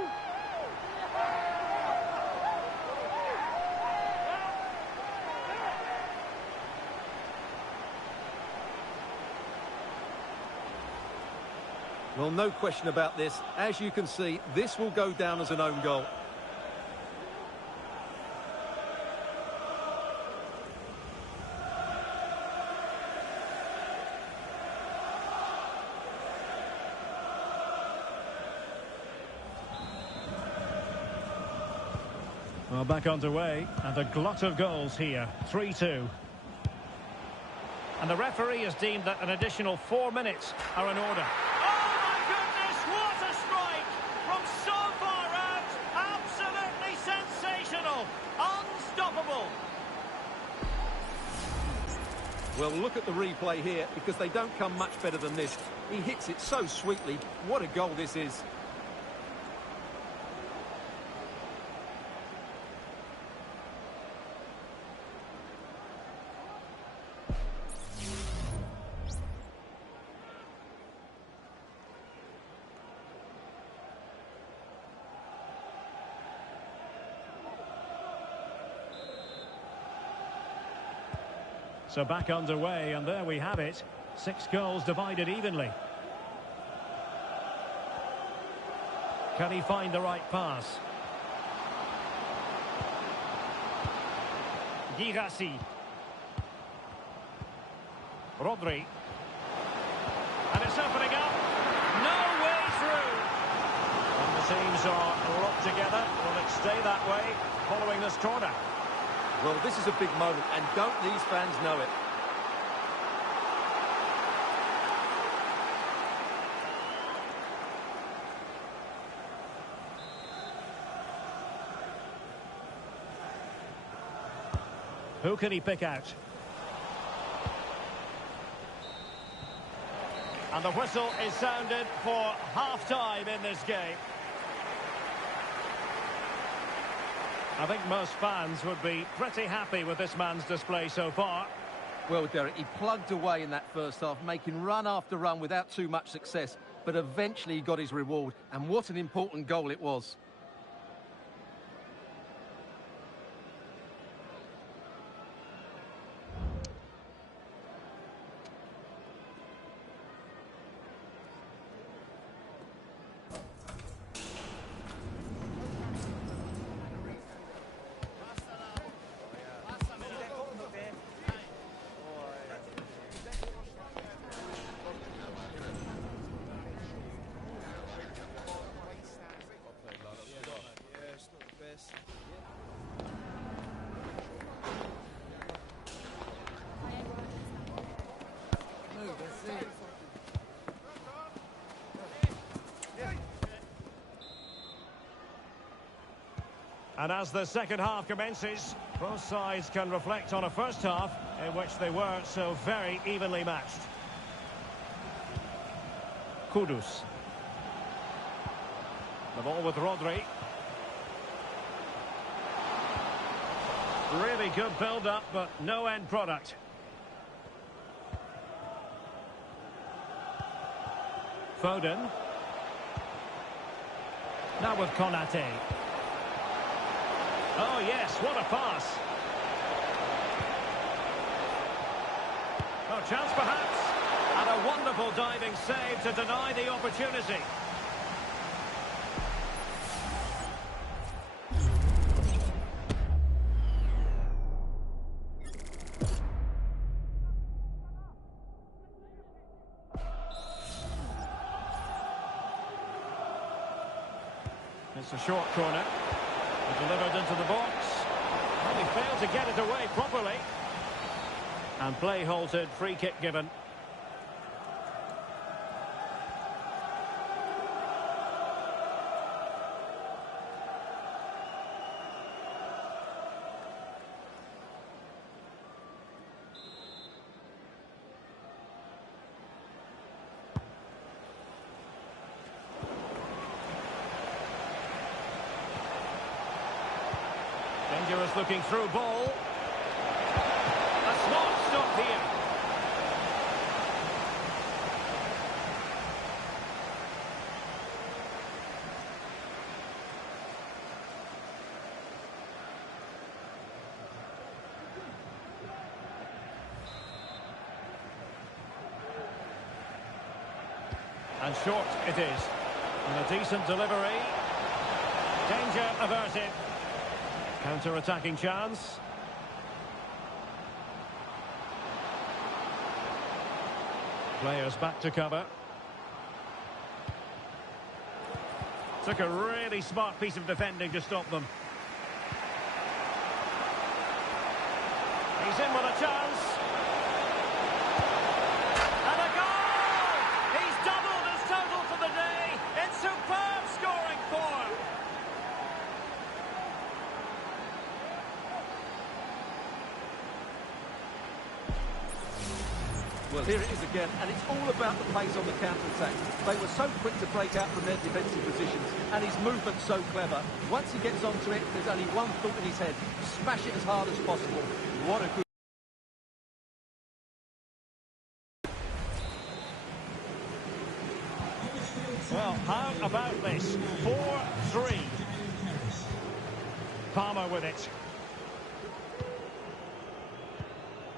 Well, no question about this. As you can see, this will go down as an own goal. Well, back underway, and a glut of goals here. 3-2. And the referee has deemed that an additional 4 minutes are in order. Well, look at the replay here, because they don't come much better than this. He hits it so sweetly. What a goal this is. So back underway, and there we have it. 6 goals divided evenly. Can he find the right pass? Girassi. Rodri. And it's opening up. No way through. And the teams are locked together. Will it stay that way following this corner? Well, this is a big moment, and don't these fans know it? Who can he pick out? And the whistle is sounded for half-time in this game. I think most fans would be pretty happy with this man's display so far. Well, Derek, he plugged away in that first half, making run after run without too much success. But eventually he got his reward, and what an important goal it was. And as the second half commences, both sides can reflect on a first half in which they were so very evenly matched. Kudus. The ball with Rodri. Really good build-up, but no end product. Foden. Now with Konate. Oh yes, what a pass. Oh, chance perhaps. And a wonderful diving save to deny the opportunity. It's a short corner. Delivered into the box. Well, he failed to get it away properly. And play halted, free kick given. Dangerous looking through ball. A smart stop here. And short it is. And a decent delivery. Danger averted. Counter-attacking chance. Players back to cover. Took a really smart piece of defending to stop them. He's in with a chance. And a goal! He's doubled his total for the day in superb scoring form. Well, here it is again, and it's all about the pace on the counter-attack. They were so quick to break out from their defensive positions, and his movement's so clever. Once he gets onto it, there's only one thought in his head: smash it as hard as possible. What a good... Well, how about this? 4-3. Palmer with it.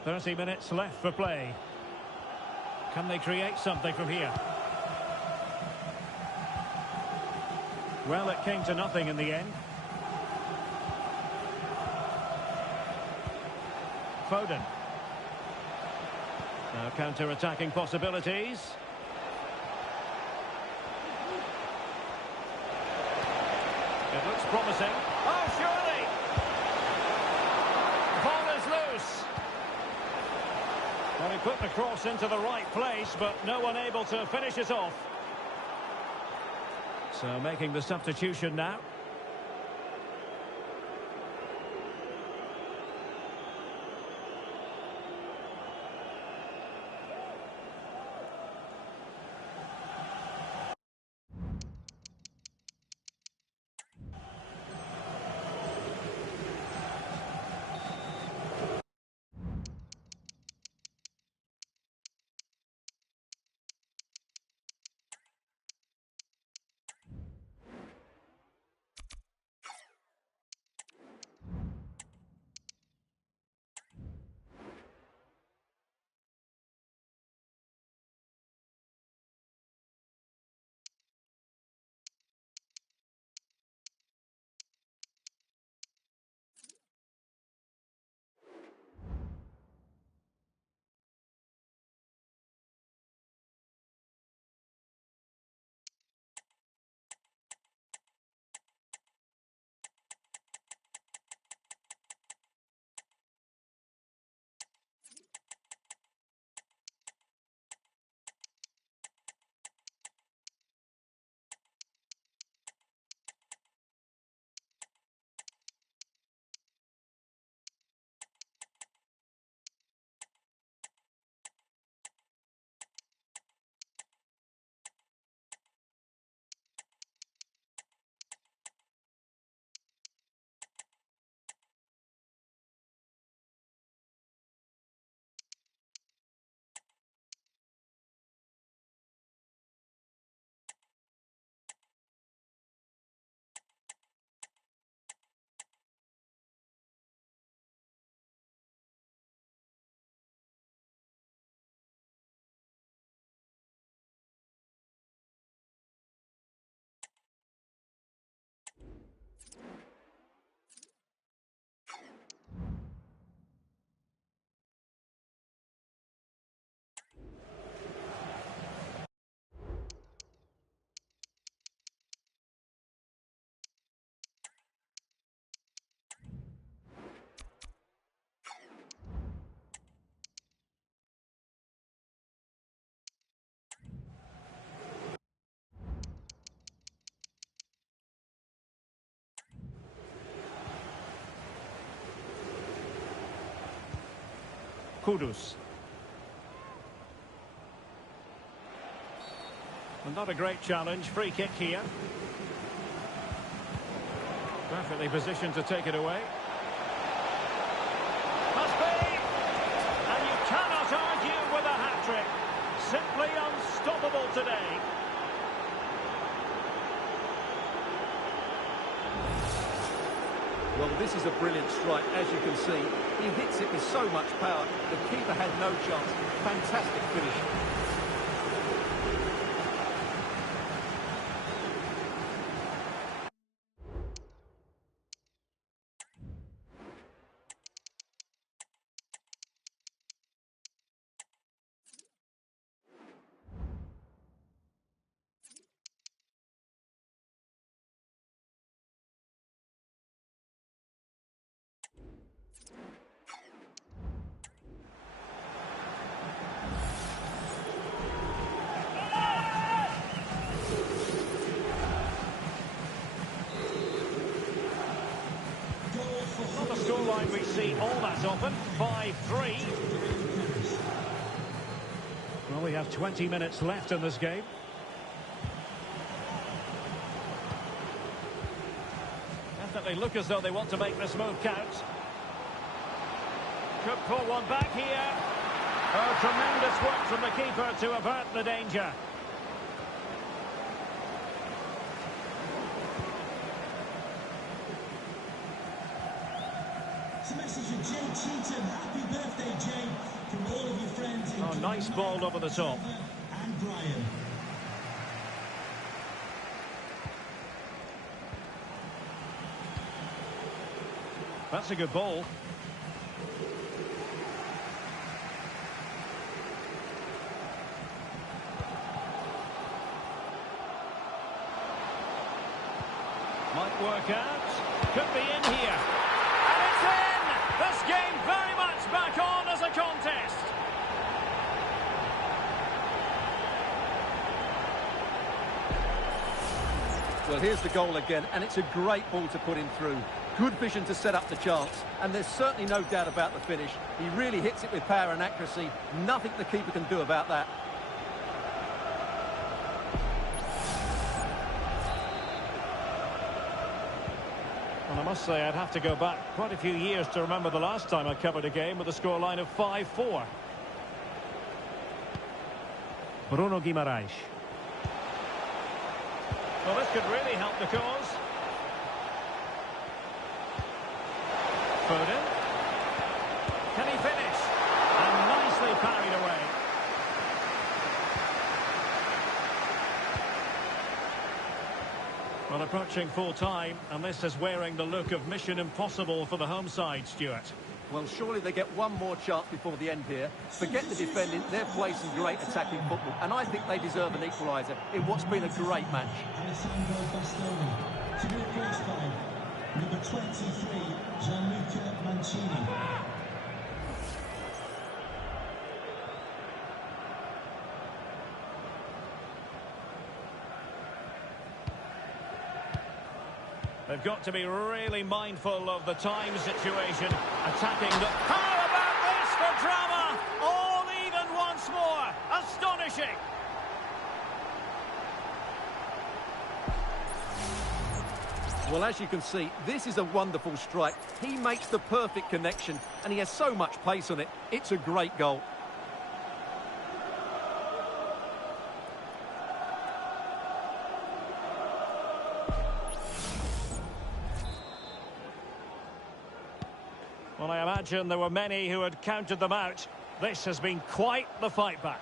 30 minutes left for play. Can they create something from here? Well, it came to nothing in the end. Foden. Now counter-attacking possibilities. It looks promising. Oh, surely! Ball is loose. Well, he put the cross into the right place, but no one able to finish it off. So making the substitution now. Kudus. And not a great challenge. Free kick here. Perfectly positioned to take it away. Must be! And you cannot argue with a hat-trick. Simply unstoppable today. Well, this is a brilliant strike, as you can see. He hits it with so much power. The keeper had no chance. Fantastic finish. Not a scoreline we see all that often. 5-3. Well, we have 20 minutes left in this game. Definitely look as though they want to make this move count. Could pull one back here. Oh, tremendous work from the keeper to avert the danger. It's a message from Jay Cheatham. Happy birthday, Jay, from all of your friends. Oh, nice ball over the top. And Brian. That's a good ball. Might work out. Could be in here. And it's in! This game very much back on as a contest. Well, here's the goal again, and it's a great ball to put him through. Good vision to set up the chance, and there's certainly no doubt about the finish. He really hits it with power and accuracy. Nothing the keeper can do about that. Well, I must say I'd have to go back quite a few years to remember the last time I covered a game with a scoreline of 5-4. Bruno Guimaraes. Well, this could really help the cause. Foden. Can he finish? And nicely parried away. Well, approaching full time, and this is wearing the look of mission impossible for the home side, Stuart. Well, surely they get one more chance before the end here. Forget the defending, they're playing some great attacking football, and I think they deserve an equaliser in what's been a great match. Alessandro Bastoni to be replaced by number 23, Gianluca Mancini. They've got to be really mindful of the time situation. Attacking the... How about this for drama? All even once more. Astonishing. Well, as you can see, this is a wonderful strike. He makes the perfect connection, and he has so much pace on it. It's a great goal. Well, I imagine there were many who had counted them out. This has been quite the fight back.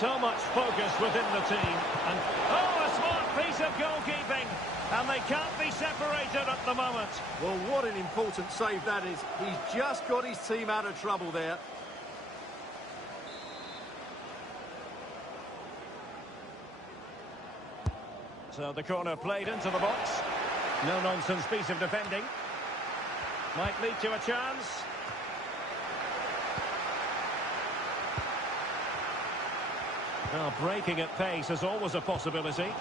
So much focus within the team. And, oh, a smart piece of goalkeeping. And they can't be separated at the moment. Well, what an important save that is. He's just got his team out of trouble there. So the corner played into the box. No-nonsense piece of defending. Might lead to a chance. Well, breaking at pace is always a possibility.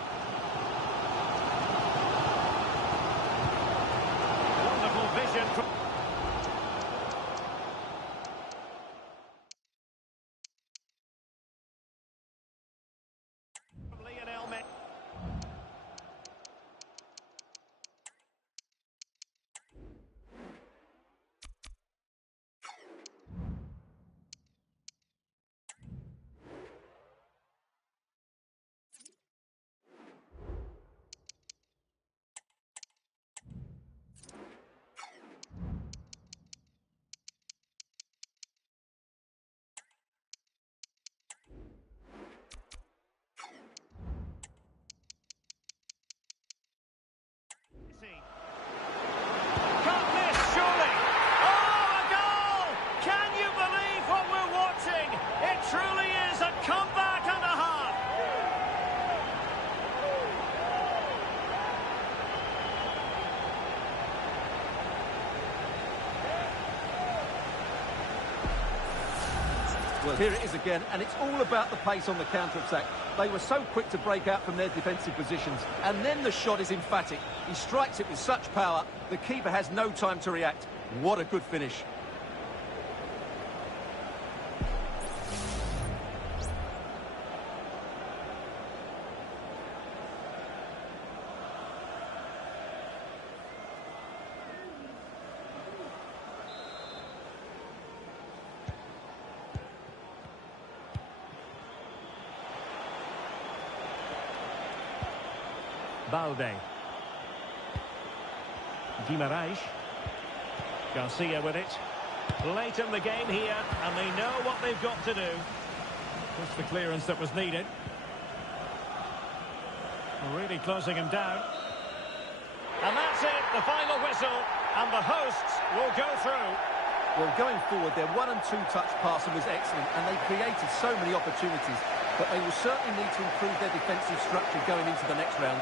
Wonderful vision Well, here it is again, and it's all about the pace on the counter-attack. They were so quick to break out from their defensive positions, and then the shot is emphatic. He strikes it with such power, the keeper has no time to react. What a good finish. Balde. Guimaraes. Garcia with it. Late in the game here, and they know what they've got to do. Just the clearance that was needed. Really closing him down. And that's it, the final whistle, and the hosts will go through. Well, going forward, their 1- and 2-touch passing was excellent, and they created so many opportunities. But they will certainly need to improve their defensive structure going into the next round.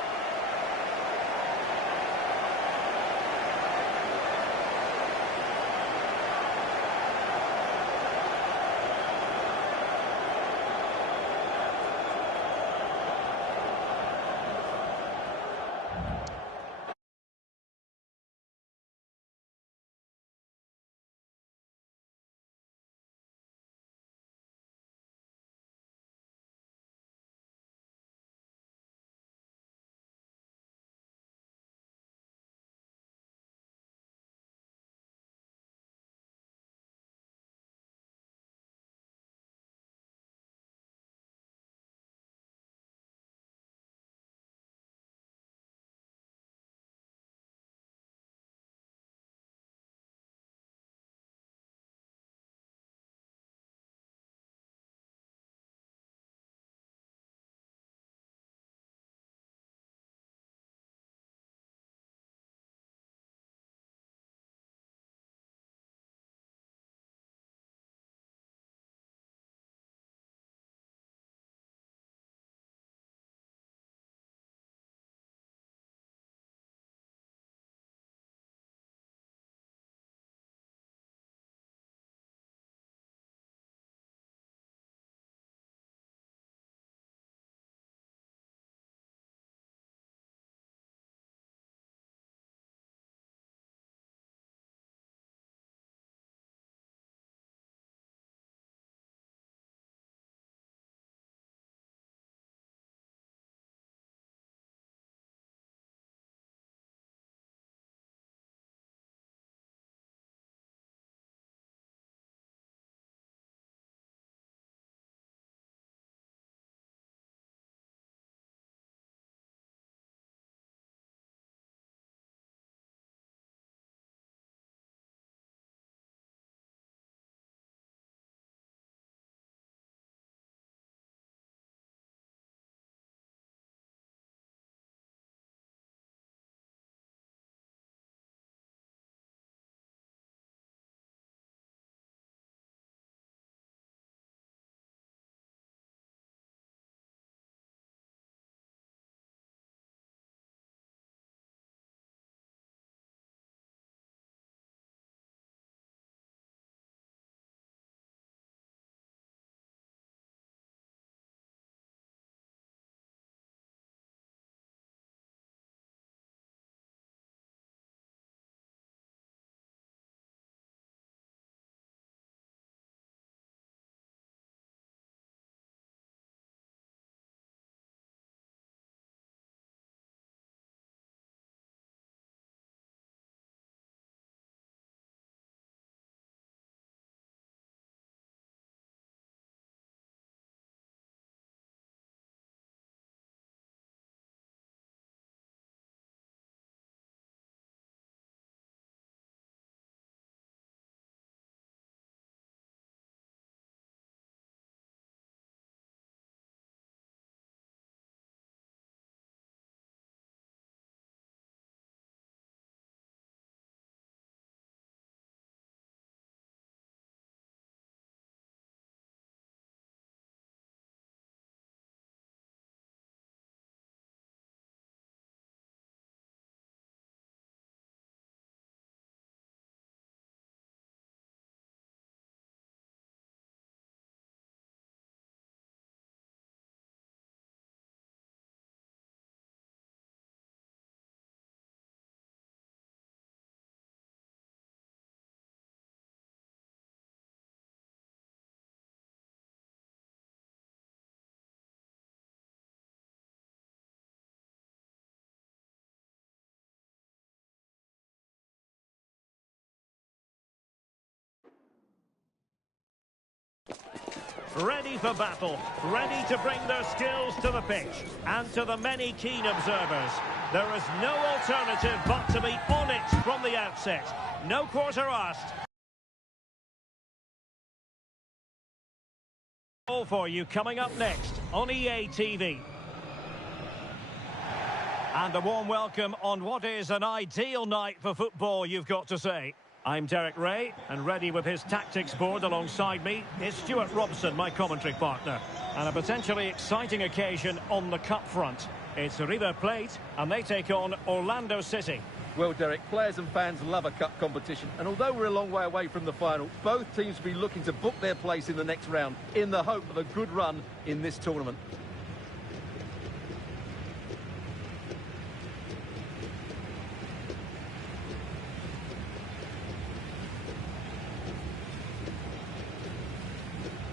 ready for battle, ready to bring their skills to the pitch. And to the many keen observers, there is no alternative but to be on it from the outset. No quarter asked. All for you coming up next on EA TV. And a warm welcome on what is an ideal night for football, you've got to say. I'm Derek Ray, and ready with his tactics board alongside me is Stuart Robson, my commentary partner. And a potentially exciting occasion on the cup front. It's River Plate, and they take on Orlando City. Well, Derek, players and fans love a cup competition, and although we're a long way away from the final, both teams will be looking to book their place in the next round in the hope of a good run in this tournament.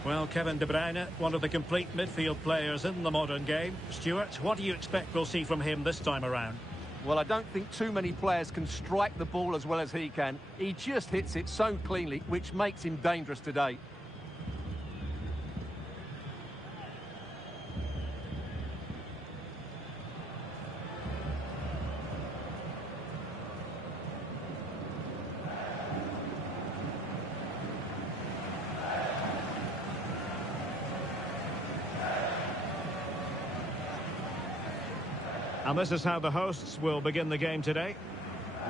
Well, Kevin De Bruyne, one of the complete midfield players in the modern game. Stuart, what do you expect we'll see from him this time around? Well, I don't think too many players can strike the ball as well as he can. He just hits it so cleanly, which makes him dangerous today. And this is how the hosts will begin the game today.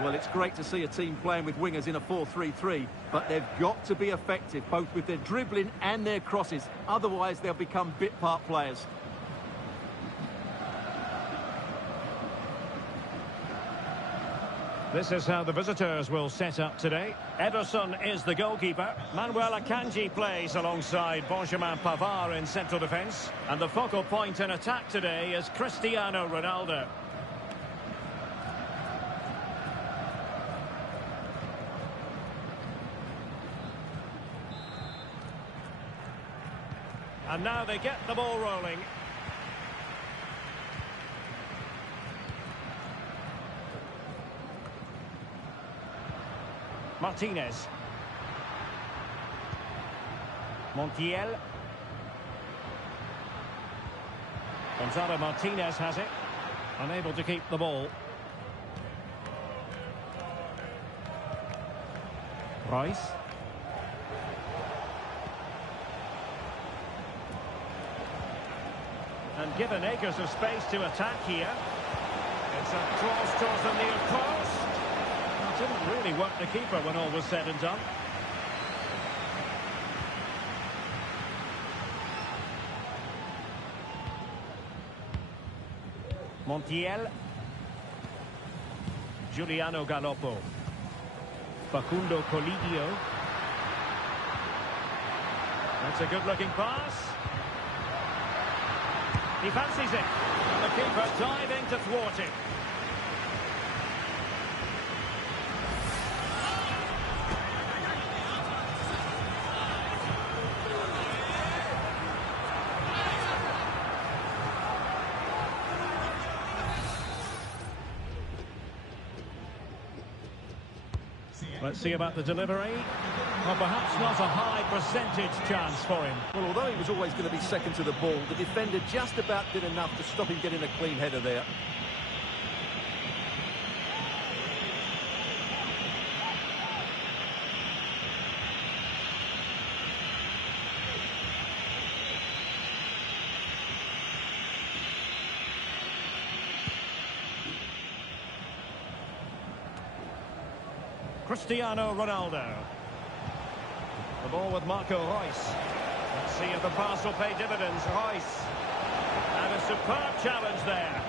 Well, it's great to see a team playing with wingers in a 4-3-3, but they've got to be effective, both with their dribbling and their crosses. Otherwise, they'll become bit-part players. This is how the visitors will set up today. Ederson is the goalkeeper. Manuel Akanji plays alongside Benjamin Pavard in central defence. And the focal point in attack today is Cristiano Ronaldo. And now they get the ball rolling. Martinez. Montiel. Gonzalo Martinez has it. Unable to keep the ball. Rice. And given acres of space to attack here. It's a cross towards the near post. Didn't really work the keeper when all was said and done. Montiel. Giuliano Galoppo. Facundo Colidio. That's a good-looking pass. He fancies it. And the keeper diving to thwart it. Let's see about the delivery. Well, perhaps not a high percentage chance for him. Well, although he was always going to be second to the ball, the defender just about did enough to stop him getting a clean header there. Cristiano Ronaldo. The ball with Marco Reus. Let's see if the pass will pay dividends. Reus. And a superb challenge there.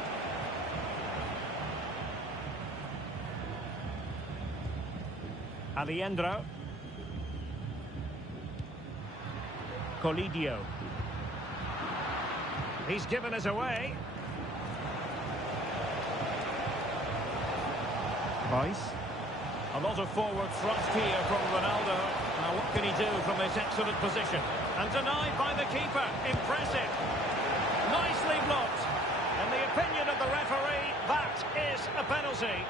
Alejandro. Colidio. He's given us away. Reus. A lot of forward thrust here from Ronaldo. Now what can he do from this excellent position? And denied by the keeper. Impressive. Nicely blocked. In the opinion of the referee, that is a penalty.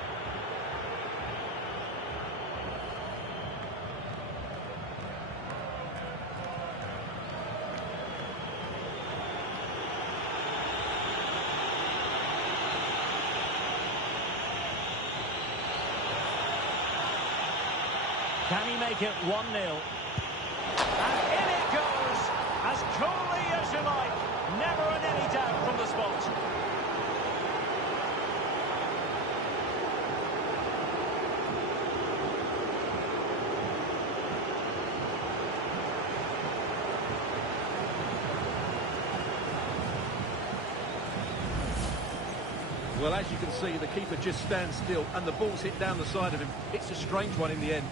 Can he make it 1-0? And in it goes, as coolly as you like. Never in any doubt from the spot. Well, as you can see, the keeper just stands still and the ball's hit down the side of him. It's a strange one in the end.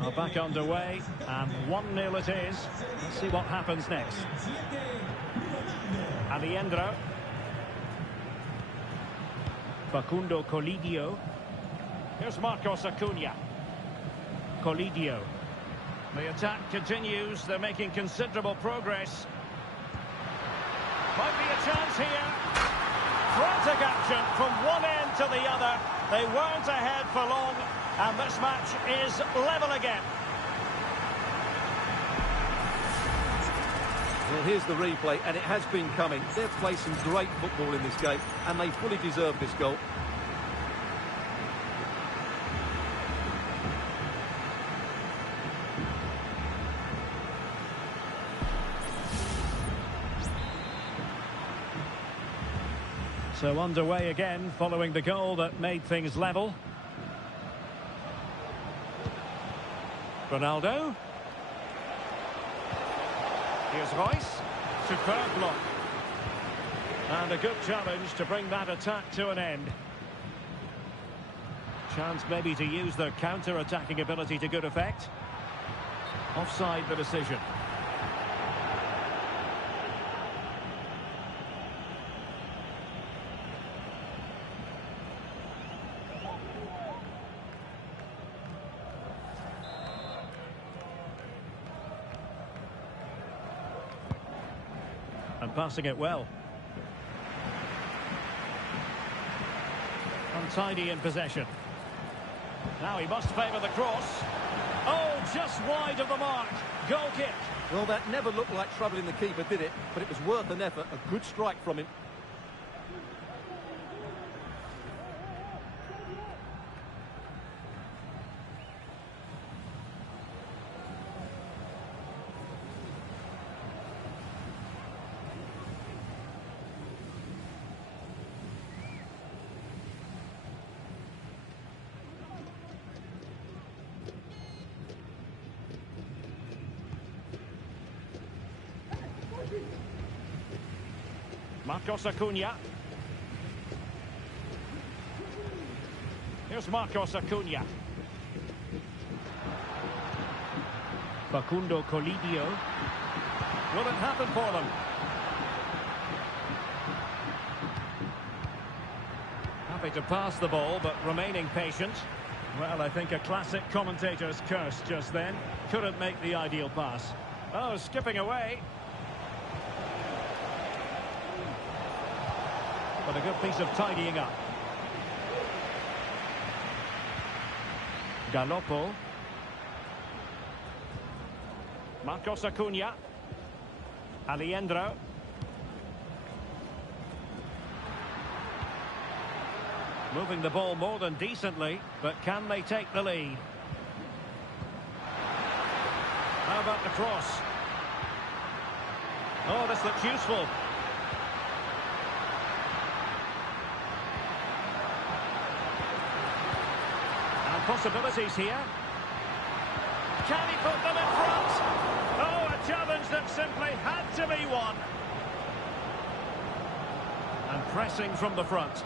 Well, back underway, and 1-0 it is. Let's see what happens next. Aliendro. Facundo Colidio. Here's Marcos Acuna. Colidio. The attack continues. They're making considerable progress. Might be a chance here. Frantic action from one end to the other. They weren't ahead for long, and this match is level again. Well, here's the replay, and it has been coming. They've played some great football in this game, and they fully deserve this goal. So underway again, following the goal that made things level. Ronaldo. Here's Royce. Superb block. And a good challenge to bring that attack to an end. Chance maybe to use their counter-attacking ability to good effect. Offside the decision. And passing it well. Untidy in possession. Now he must favour the cross. Oh, just wide of the mark. Goal kick. Well, that never looked like troubling the keeper, did it? But it was worth an effort. A good strike from him. Marcos Acuna. Here's Marcos Acuna. Facundo Colidio. Will it happen for them? Happy to pass the ball, but remaining patient. Well, I think a classic commentator's curse just then. Couldn't make the ideal pass. Oh, skipping away. But a good piece of tidying up. Galoppo. Marcos Acuna. Aliendro. Moving the ball more than decently, but can they take the lead? How about the cross? Oh, this looks useful. Possibilities here. Can he put them in front? Oh, a challenge that simply had to be won. And pressing from the front.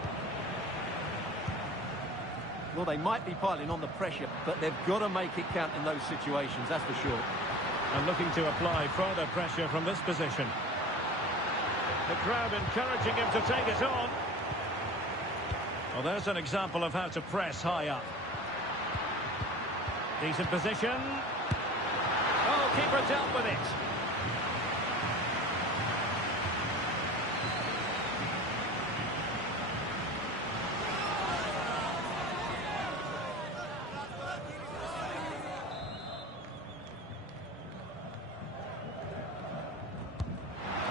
Well, they might be piling on the pressure, but they've got to make it count in those situations, that's for sure. And looking to apply further pressure from this position. The crowd encouraging him to take it on. Well, there's an example of how to press high up. Decent position. Oh, keeper dealt with it.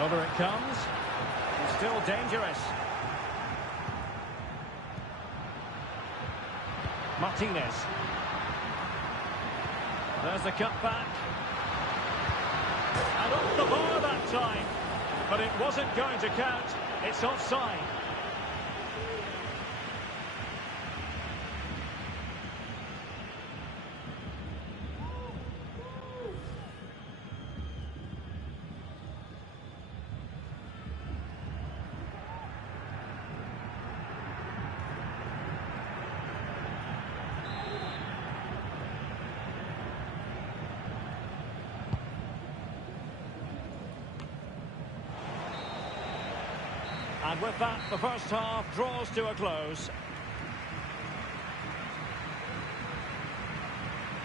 Over it comes. Still dangerous. Martinez. There's the cut back. And off the bar that time. But it wasn't going to count. It's offside. And with that, the first half draws to a close.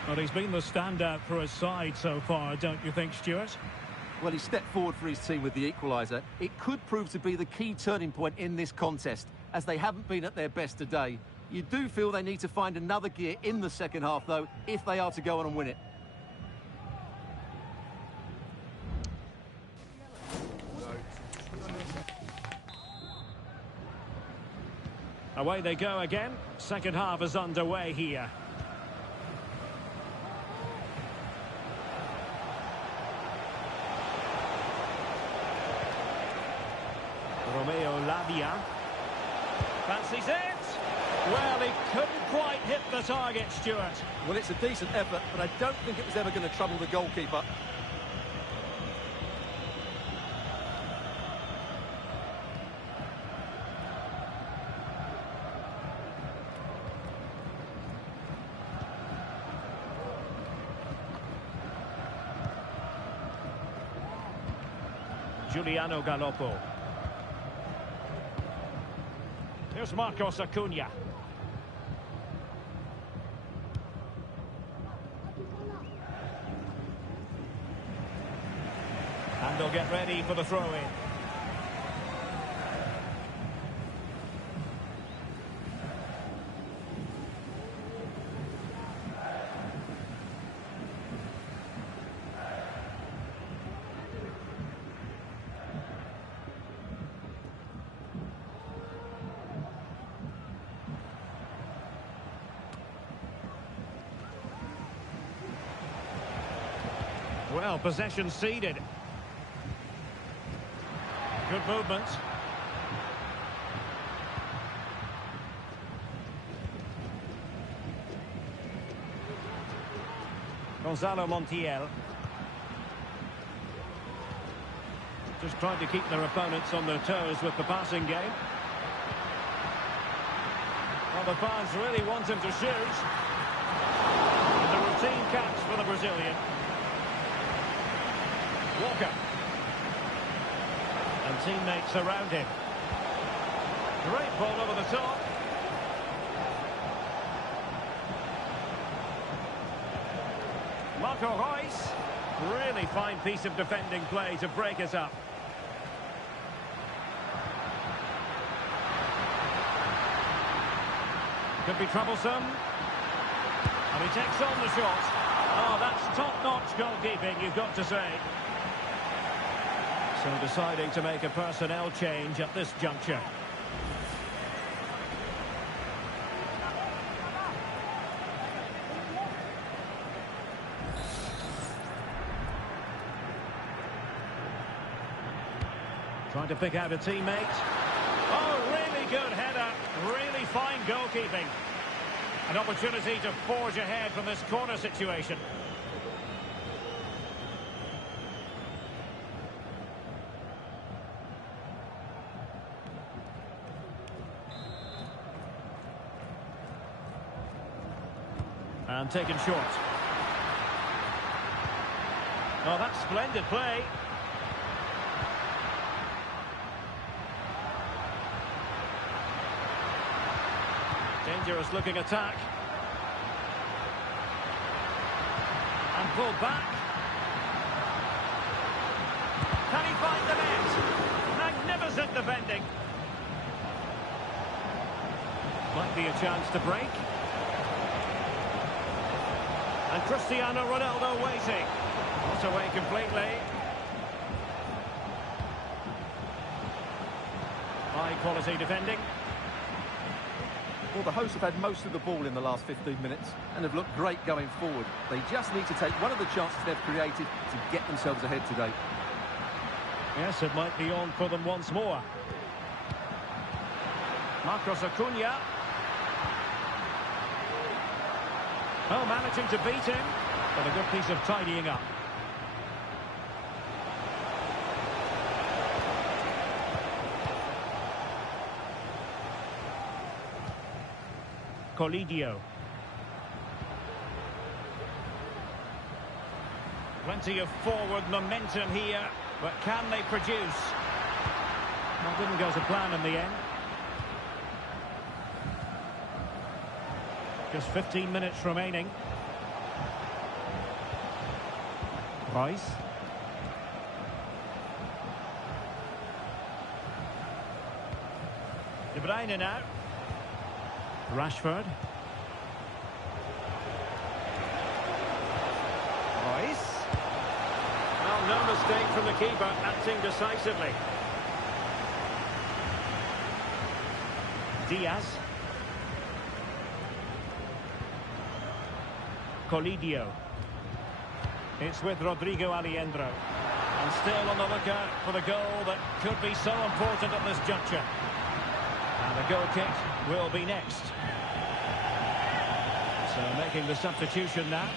Well, he's been the standout for his side so far, don't you think, Stuart? Well, he stepped forward for his team with the equaliser. It could prove to be the key turning point in this contest, as they haven't been at their best today. You do feel they need to find another gear in the second half, though, if they are to go on and win it. Away they go again. Second half is underway here. Romeo Lavia. Fancies it. Well, he couldn't quite hit the target, Stuart. Well, it's a decent effort, but I don't think it was ever going to trouble the goalkeeper. Giuliano Galoppo. Here's Marcos Acuna. And they'll get ready for the throw-in. Well, possession ceded. Good movement. Gonzalo Montiel. Just trying to keep their opponents on their toes with the passing game. Well, the fans really want him to shoot. And a routine catch for the Brazilian. Walker. And teammates around him. Great ball over the top. Marco Reus. Really fine piece of defending play to break us up. Could be troublesome. And he takes on the shot. Oh, that's top-notch goalkeeping, you've got to say. So deciding to make a personnel change at this juncture. Trying to pick out a teammate. Oh, really good header. Really fine goalkeeping. An opportunity to forge ahead from this corner situation. And taken short. Oh, that's splendid play. Dangerous looking attack. And pulled back. Can he find the net? Magnificent defending. Might be a chance to break. And Cristiano Ronaldo waiting. Not away completely. High-quality defending. Well, the hosts have had most of the ball in the last 15 minutes and have looked great going forward. They just need to take one of the chances they've created to get themselves ahead today. Yes, it might be on for them once more. Marcos Acuna. Oh, managing to beat him, but a good piece of tidying up. Colidio. Plenty of forward momentum here, but can they produce? Well, didn't go to plan in the end. Just 15 minutes remaining. Rice. De Bruyne now. Rashford. Rice. Well, no mistake from the keeper, acting decisively. Diaz. Colidio. It's with Rodrigo Alejandro. And still on the lookout for the goal that could be so important at this juncture. And the goal kick will be next. So making the substitution now.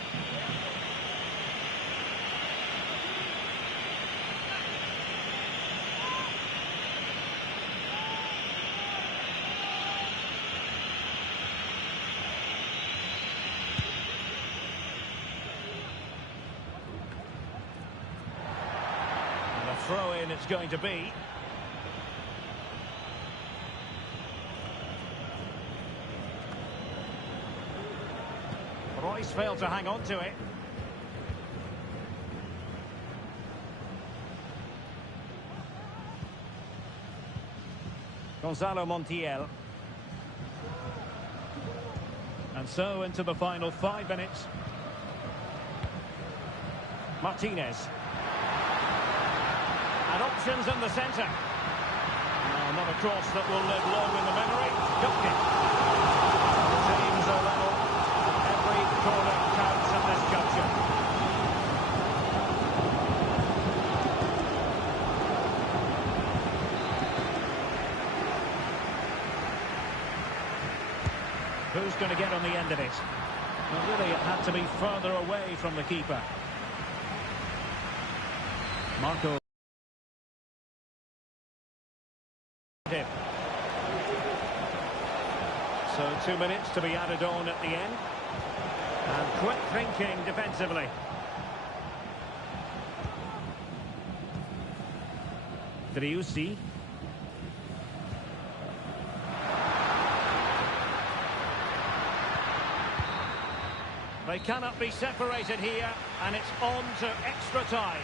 And a throw-in it's going to be. Royce failed to hang on to it. Gonzalo Montiel. And so into the final 5 minutes. Martinez. And options in the centre. No, not a cross that will live long in the memory. Got it. Teams are level. Every corner counts at this juncture. Who's going to get on the end of it? Well, really, it had to be further away from the keeper. Marco. So 2 minutes to be added on at the end. And quick thinking defensively. Driussi. They cannot be separated here, and it's on to extra time.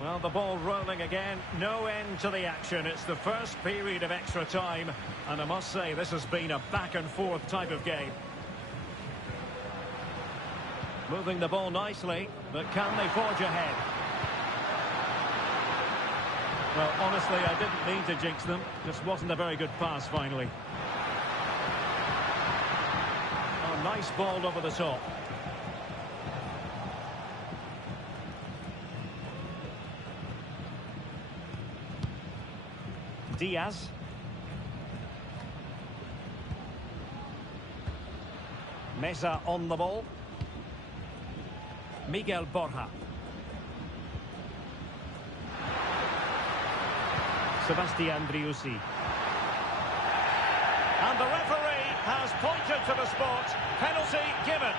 Well, the ball rolling again. No end to the action. It's the first period of extra time. And I must say, this has been a back-and-forth type of game. Moving the ball nicely, but can they forge ahead? Well, honestly, I didn't mean to jinx them. Just wasn't a very good pass, finally. Oh, nice ball over the top. Diaz. Mesa on the ball. Miguel Borja. Sebastian Driussi. And the referee has pointed to the spot. Penalty given.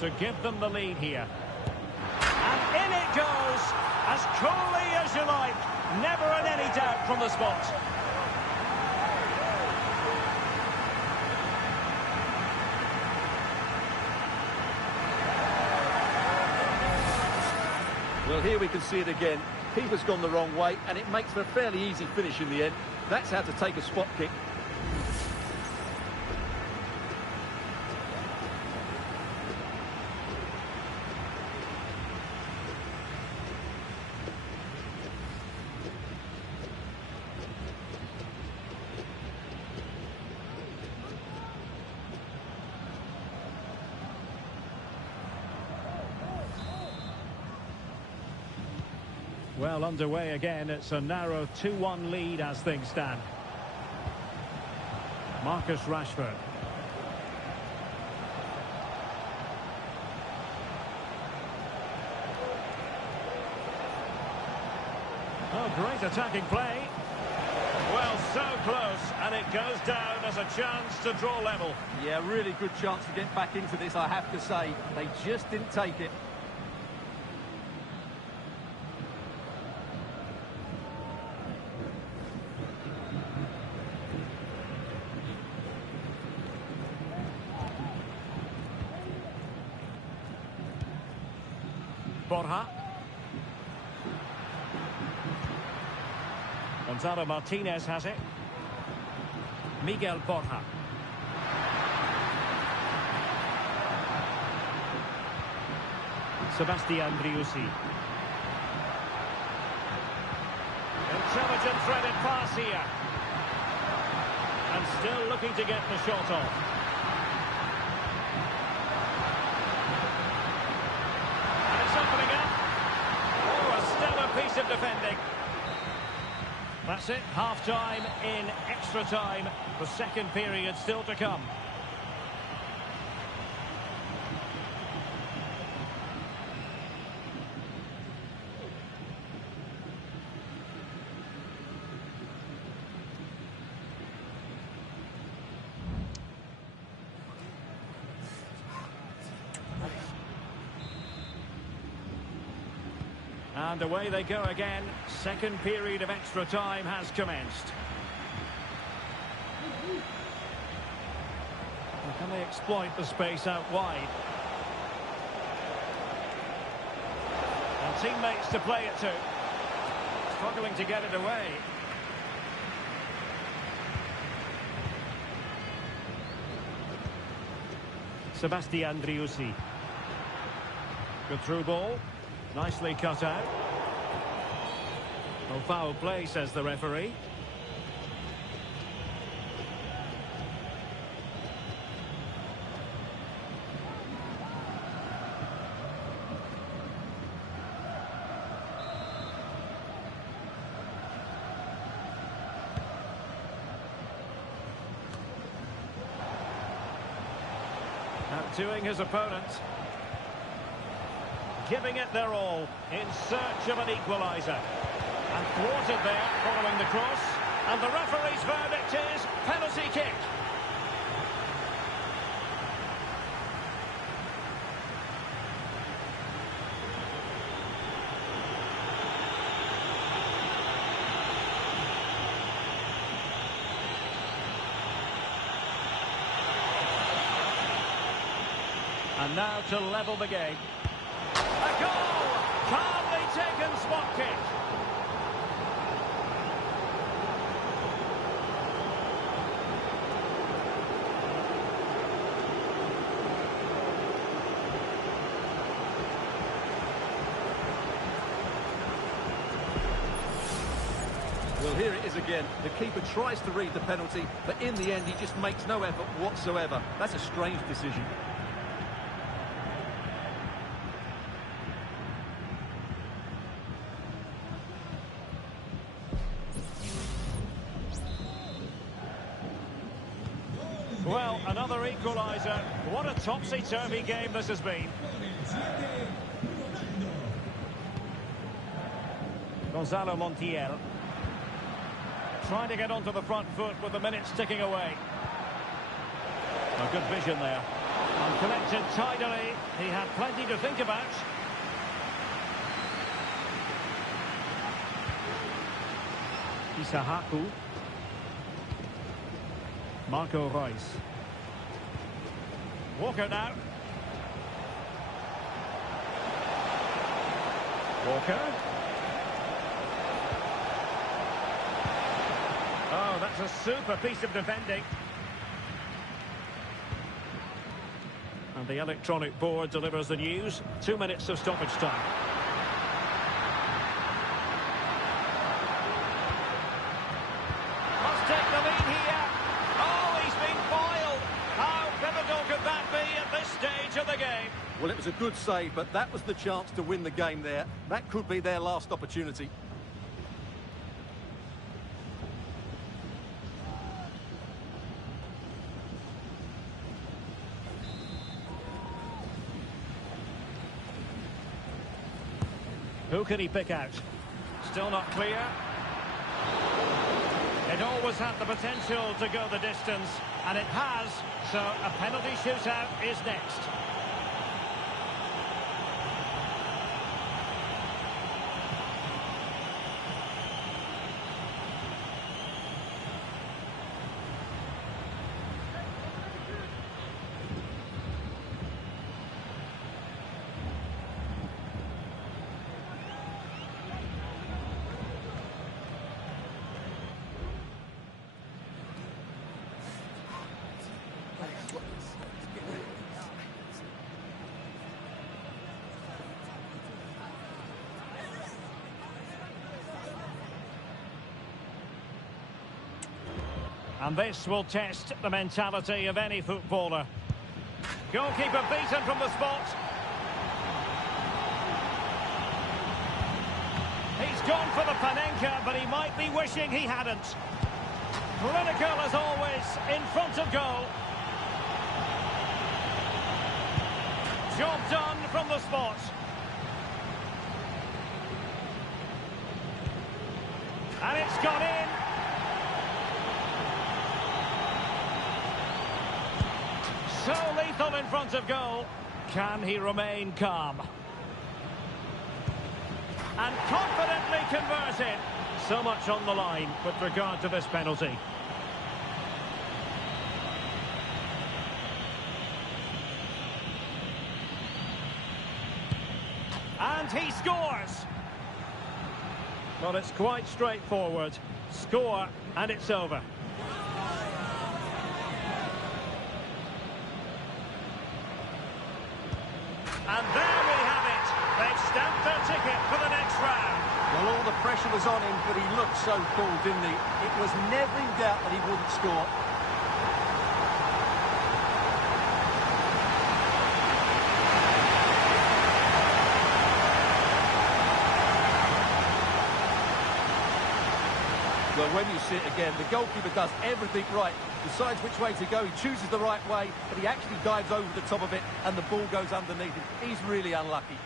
to give them the lead here. And in it goes, as coolly as you like. Never in any doubt from the spot. Well, here we can see it again. Keeper's gone the wrong way, and it makes for a fairly easy finish in the end. That's how to take a spot kick. Well, underway again. It's a narrow 2-1 lead as things stand. Marcus Rashford. Oh, great attacking play. Well, so close, and it goes down as a chance to draw level. Yeah, really good chance to get back into this, I have to say. They just didn't take it. Borja. Gonzalo Martinez has it. Miguel Borja. Sebastian Driussi. Intelligent threaded pass here. And still looking to get the shot off. Piece of defending. That's it, half-time in extra time. The second period still to come. And away they go again. Second period of extra time has commenced. Well, can they exploit the space out wide? And teammates to play it to. Struggling to get it away. Sebastian Driussi. Good through ball. Nicely cut out. No foul play, says the referee. Outdoing his opponent. Giving it their all in search of an equaliser. And thwarted there following the cross. And the referee's verdict is penalty kick. And now to level the game. A goal! Calmly taken spot kick. Well, here it is again. The keeper tries to read the penalty, but in the end he just makes no effort whatsoever. That's a strange decision. Well, another equaliser. What a topsy-turvy game this has been. Gonzalo Montiel. Trying to get onto the front foot with the minutes ticking away. A good vision there. And connected tidily. He had plenty to think about. Isahaku. Marco Reus. Walker now. Walker. Oh, that's a super piece of defending. And the electronic board delivers the news. 2 minutes of stoppage time. Must take the lead here. Oh, he's been foiled. How pivotal could that be at this stage of the game? Well, it was a good save, but that was the chance to win the game there. That could be their last opportunity. Who can he pick out? Still not clear. It always had the potential to go the distance, and it has, so a penalty shootout is next. And this will test the mentality of any footballer. Goalkeeper beaten from the spot. He's gone for the Panenka, but he might be wishing he hadn't. Clinical as always, in front of goal. Job done from the spot. And it's gone in. So lethal in front of goal. Can he remain calm? And confidently converted. So much on the line with regard to this penalty. And he scores. Well, it's quite straightforward. Score and it's over. And there we have it. They've stamped their ticket for the next round. Well, all the pressure was on him, but he looked so cool, didn't he? It was never in doubt that he wouldn't score. Well, when you see it again, the goalkeeper does everything right. Decides which way to go, he chooses the right way, but he actually dives over the top of it and the ball goes underneath him. He's really unlucky.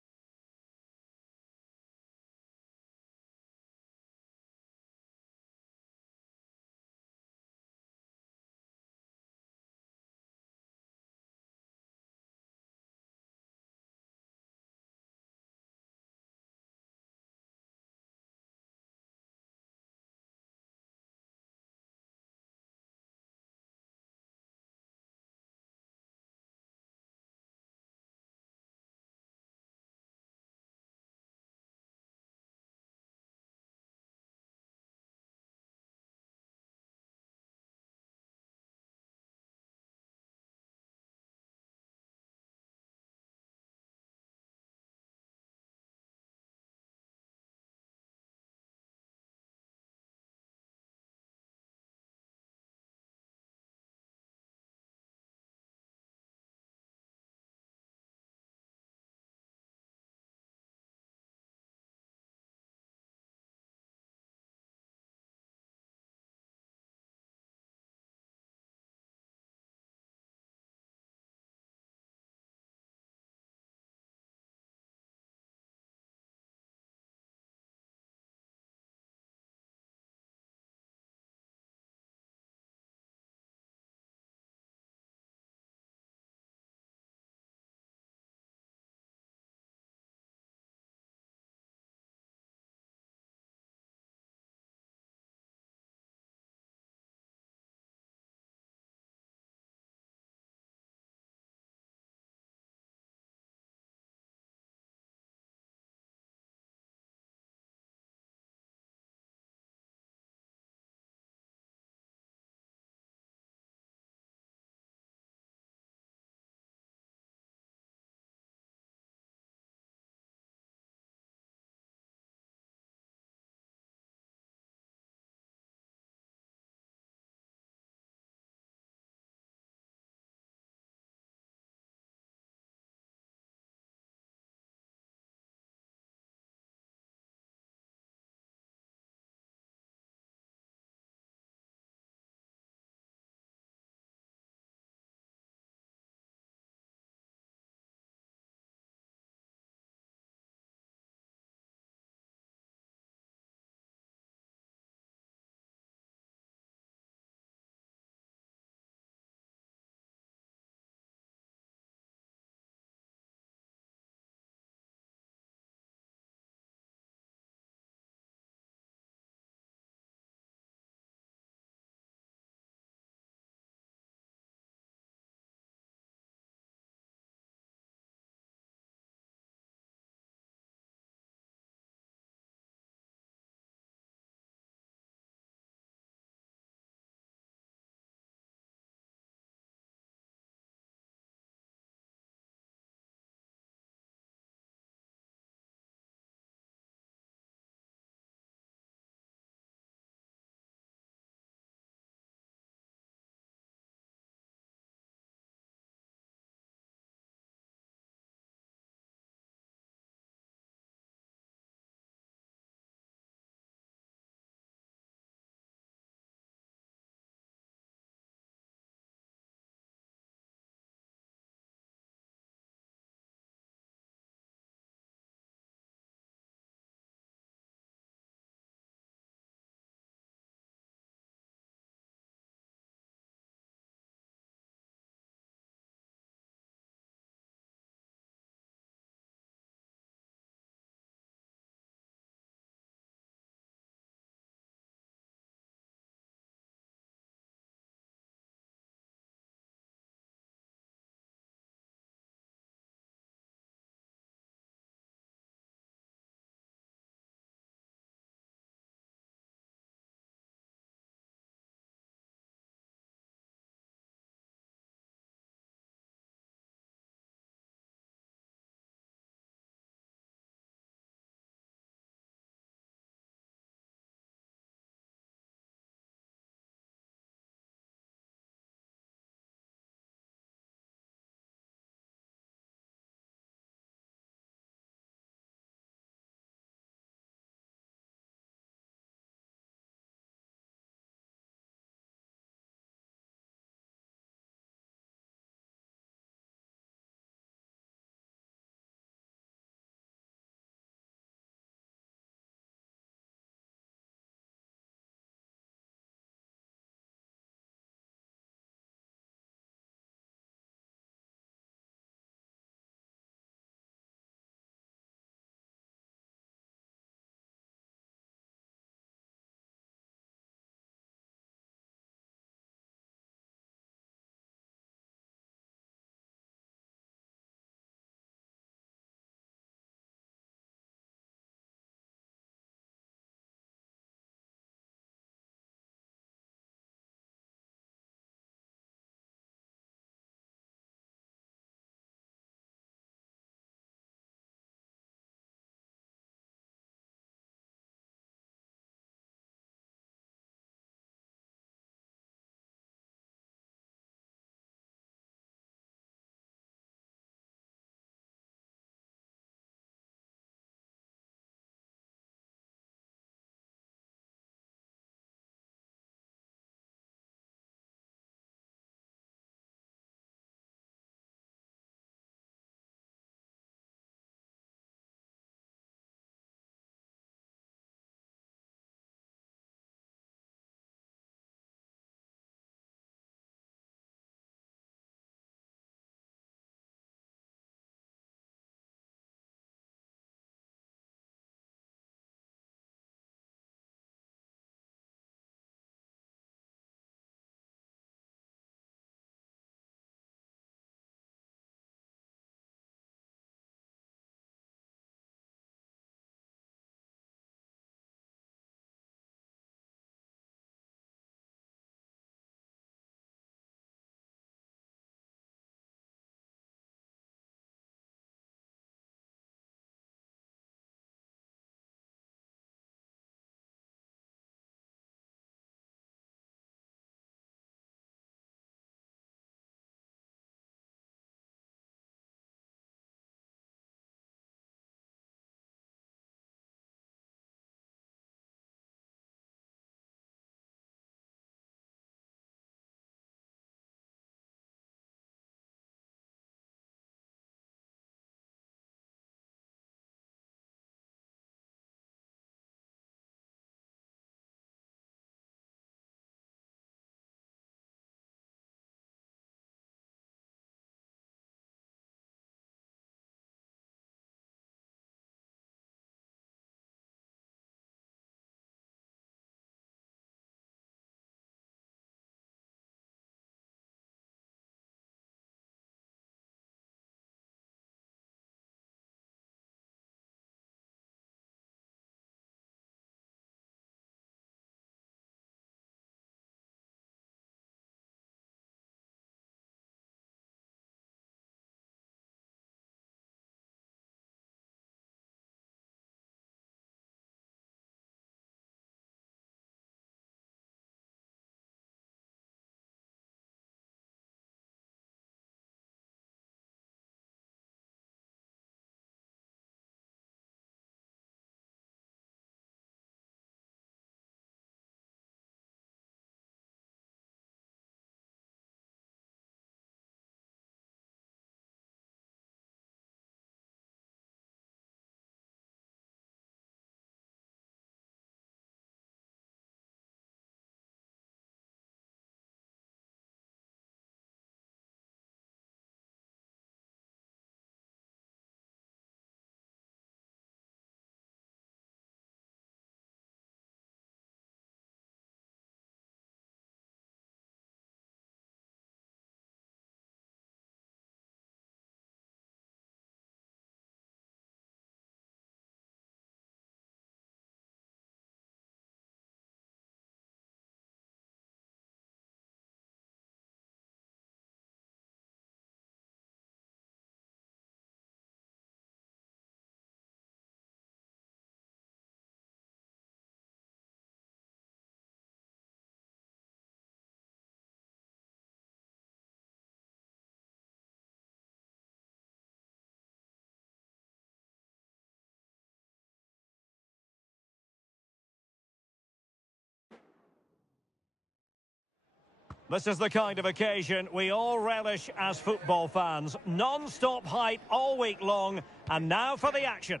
This is the kind of occasion we all relish as football fans. Non-stop hype all week long, and now for the action.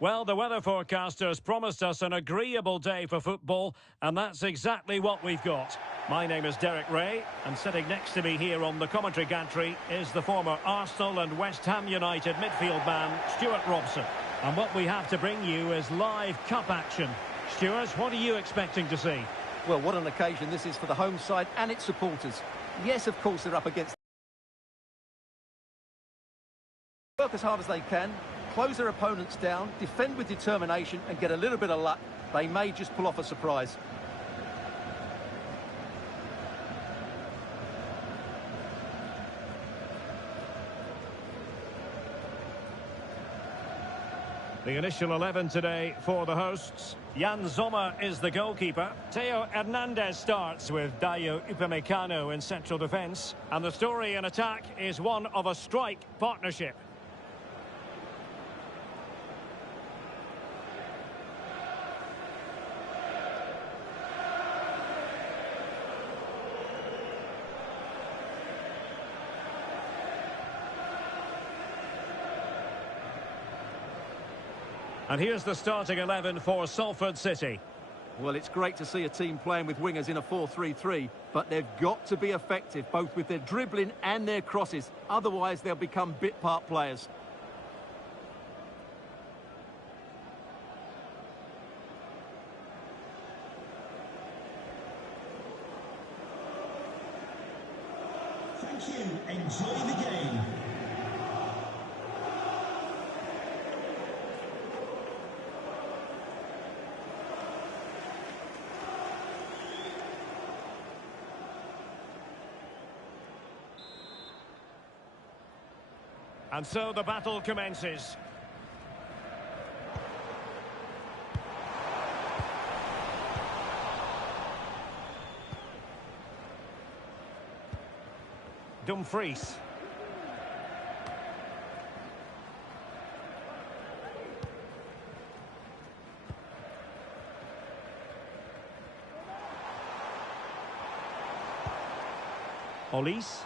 Well, the weather forecasters promised us an agreeable day for football, and that's exactly what we've got. My name is Derek Ray, and sitting next to me here on the commentary gantry is the former Arsenal and West Ham United midfield man, Stuart Robson. And what we have to bring you is live cup action. Stuart, what are you expecting to see? Well, what an occasion this is for the home side and its supporters. Yes, of course, they're up against... Work as hard as they can, close their opponents down, defend with determination and get a little bit of luck. They may just pull off a surprise. The initial 11 today for the hosts. Jan Sommer is the goalkeeper. Theo Hernandez starts with Dayo Upamecano in central defence. And the story in attack is one of a strike partnership. And here's the starting 11 for Salford City. Well, it's great to see a team playing with wingers in a 4-3-3, but they've got to be effective, both with their dribbling and their crosses. Otherwise, they'll become bit-part players. Thank you. Enjoy the game. And so the battle commences. Dumfries. Olise.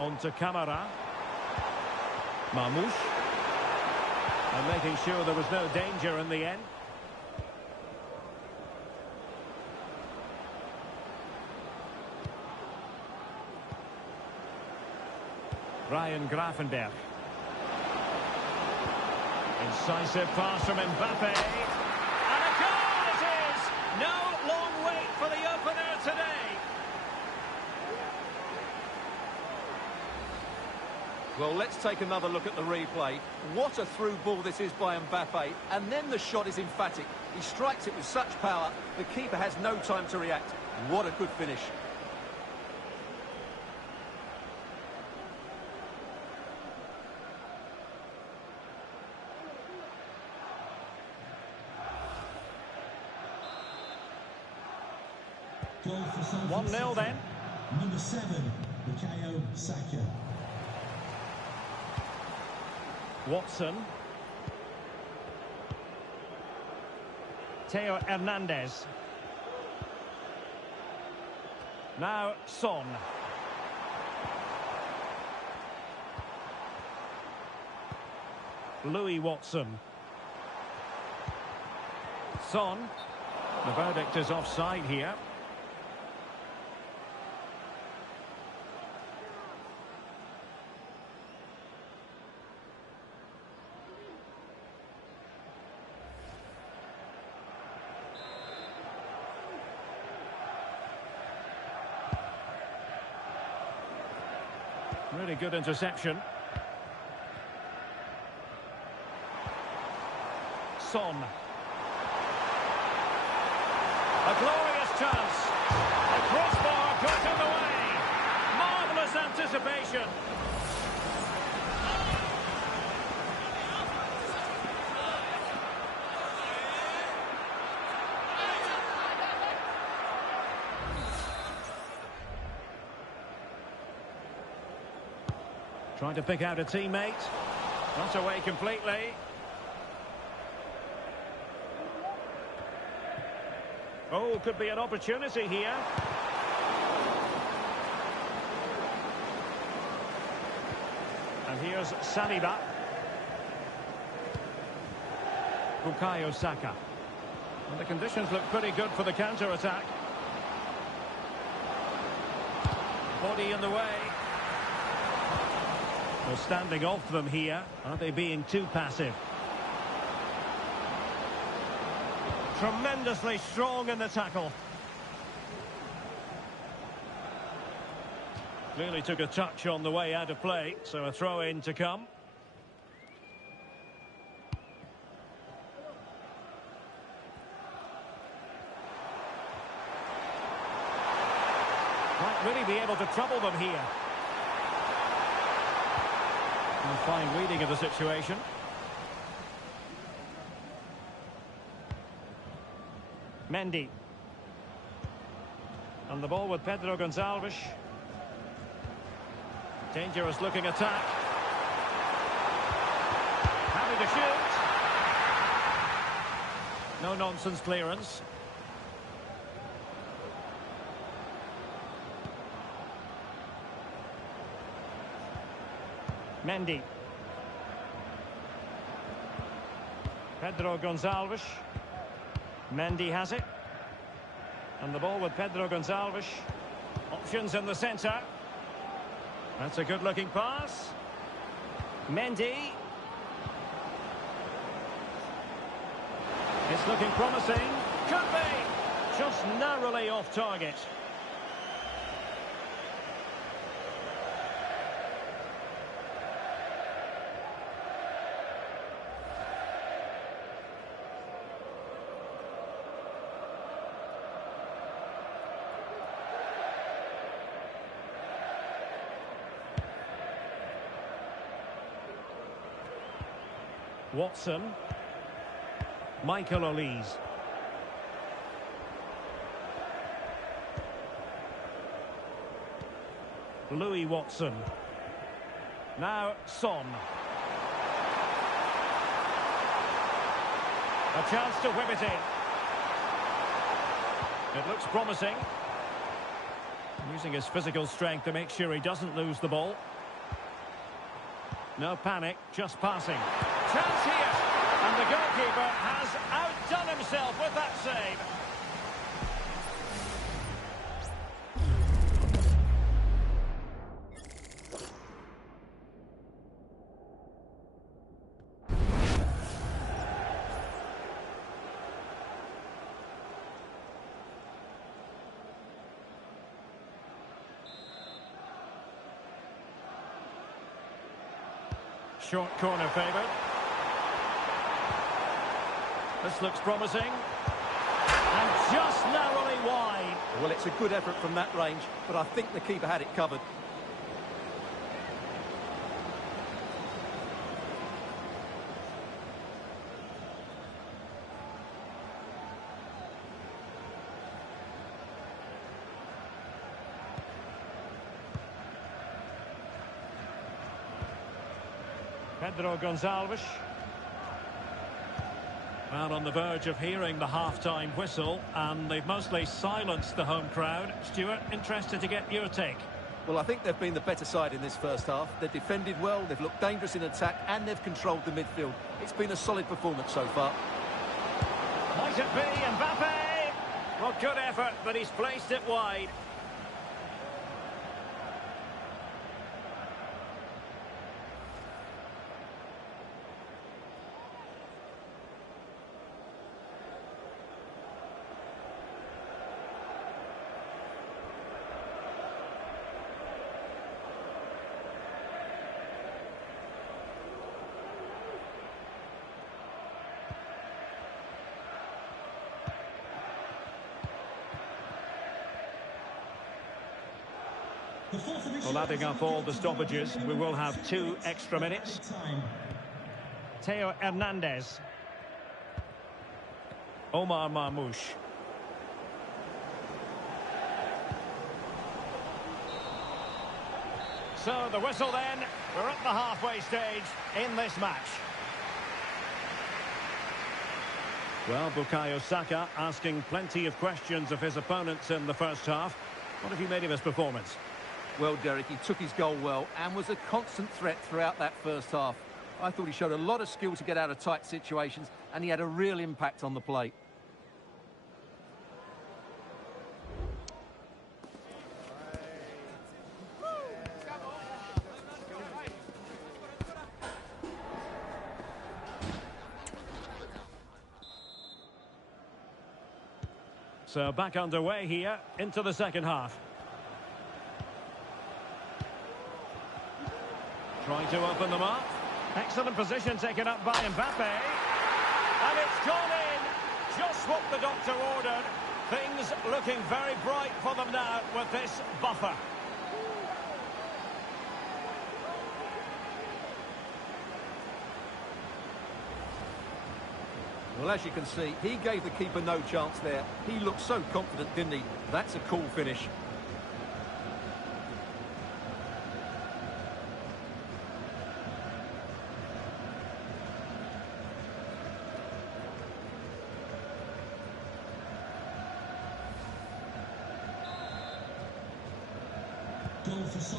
On to Camara. Mamouche. And making sure there was no danger in the end. Ryan Gravenberg. Incisive pass from Mbappe. And a goal it is! No long wait for the opener today. Well, let's take another look at the replay. What a through ball this is by Mbappe. And then the shot is emphatic. He strikes it with such power, the keeper has no time to react. What a good finish. Goal for Salford 1-0 then. Number 7, Bukayo Saka. Watson. Theo Hernandez. Now Son. Louis Watson. Son. The verdict is offside here. Really good interception. Son. A glorious chance. A crossbar put in the way. Marvellous anticipation. Trying to pick out a teammate. Not away completely. Oh, could be an opportunity here. And here's Saliba. Bukayo Saka. And the conditions look pretty good for the counter-attack. Body in the way. Well, standing off them here. Are they being too passive? Tremendously strong in the tackle. Clearly took a touch on the way out of play, so a throw-in to come. Might really be able to trouble them here. And fine reading of the situation. Mendy. And the ball with Pedro Gonçalves. Dangerous looking attack. Happy to shoot. No nonsense clearance. Mendy. Pedro Gonçalves. Mendy has it. And the ball with Pedro Gonçalves. Options in the centre. That's a good-looking pass. Mendy. It's looking promising. Could be. Just narrowly off target. Watson. Michael Olise. Louis Watson. Now Son. A chance to whip it in. It looks promising. Using his physical strength to make sure he doesn't lose the ball. No panic, just passing. Chance here, and the goalkeeper has outdone himself with that save. Short corner favoured. This looks promising. And just narrowly wide. Well, it's a good effort from that range, but I think the keeper had it covered. Pedro Gonçalves. Well, on the verge of hearing the half-time whistle, and they've mostly silenced the home crowd. Stuart, interested to get your take. Well, I think they've been the better side in this first half. They've defended well, they've looked dangerous in attack, and they've controlled the midfield. It's been a solid performance so far. Might it be Mbappe? Well, good effort, but he's placed it wide. Well, adding up all the stoppages, we will have 2 extra minutes. Theo Hernandez. Omar Marmoush. So the whistle then. We're at the halfway stage in this match. Well, Bukayo Saka asking plenty of questions of his opponents in the first half. What have you made of his performance? Well, Derek, he took his goal well and was a constant threat throughout that first half. I thought he showed a lot of skill to get out of tight situations, and he had a real impact on the play. So back underway here into the second half. Trying to open them up. Excellent position taken up by Mbappe. And it's gone in. Just what the doctor ordered. Things looking very bright for them now with this buffer. Well, as you can see, he gave the keeper no chance there. He looked so confident, didn't he? That's a cool finish.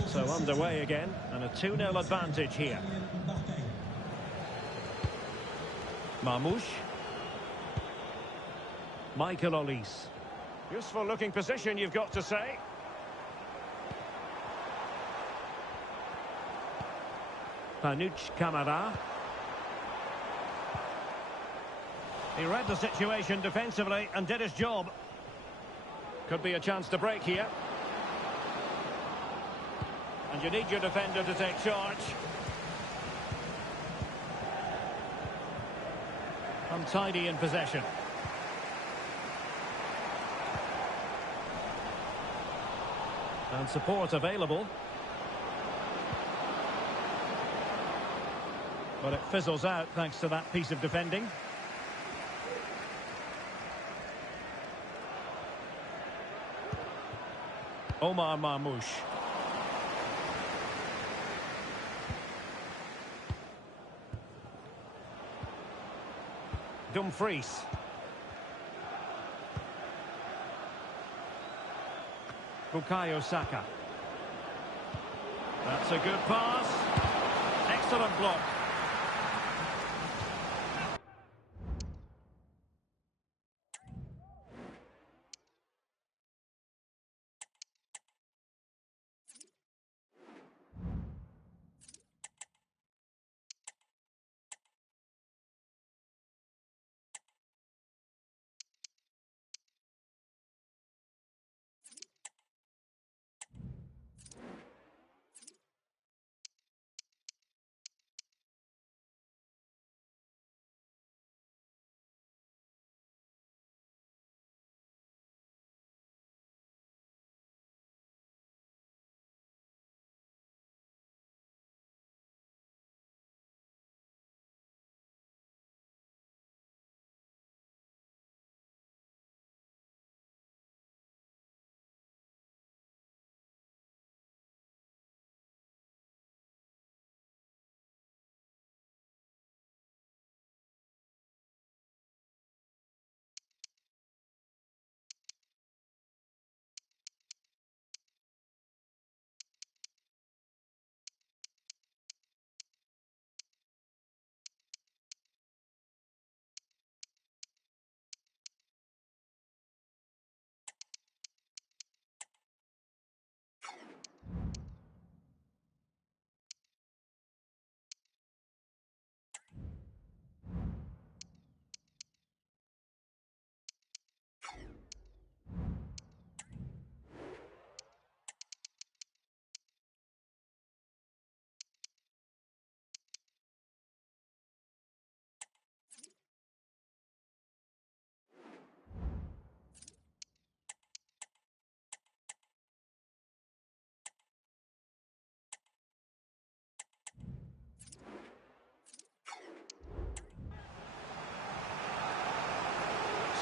So underway again, and a 2-0 advantage here. Marmoush. Michael Olise. Useful looking position, you've got to say. Panuch Kamara. He read the situation defensively and did his job. Could be a chance to break here. And you need your defender to take charge. Untidy in possession. And support available. But it fizzles out thanks to that piece of defending. Omar Marmoush. Dumfries. Bukayo Saka. That's a good pass. Excellent block.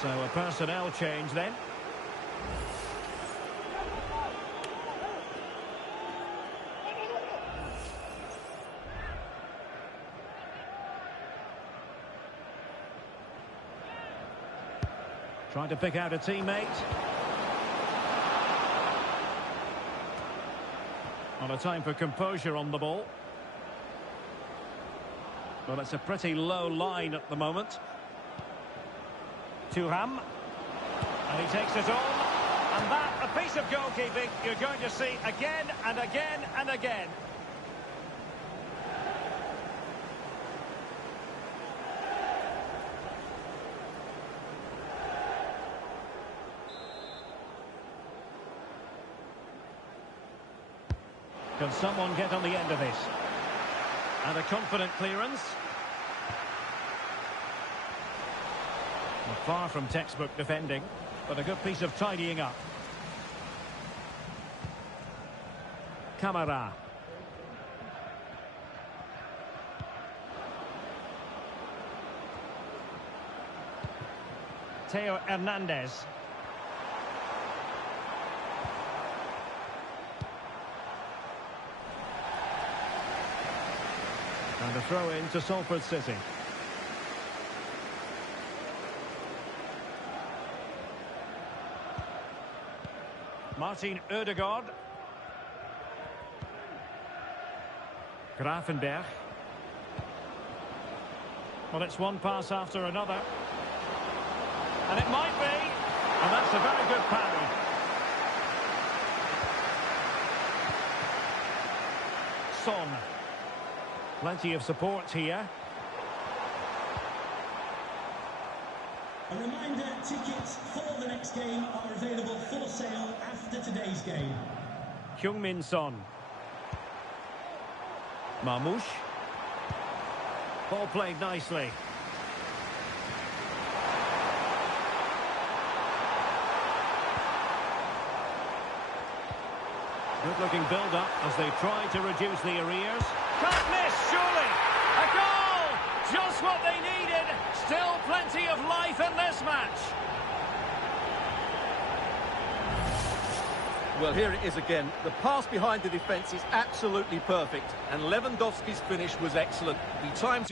So a personnel change then. Trying to pick out a teammate. Not a time for composure on the ball. Well, it's a pretty low line at the moment. Thuram. And he takes it on. And that, a piece of goalkeeping you're going to see again and again and again. Can someone get on the end of this? And a confident clearance. Far from textbook defending, but a good piece of tidying up. Camara. Theo Hernandez. And a throw in to Salford City. Martin Ødegaard. Grafenberg. Well, it's one pass after another. And it might be. And that's a very good parry. Son. Plenty of support here. A reminder, tickets for the next game are available for sale after today's game. Heung-min Son. Marmoush. Ball played nicely. Good-looking build-up as they try to reduce the arrears. Can't miss, surely! A goal! Just what they needed! Still plenty of life in this match. Well, here it is again. The pass behind the defence is absolutely perfect, and Lewandowski's finish was excellent. The time to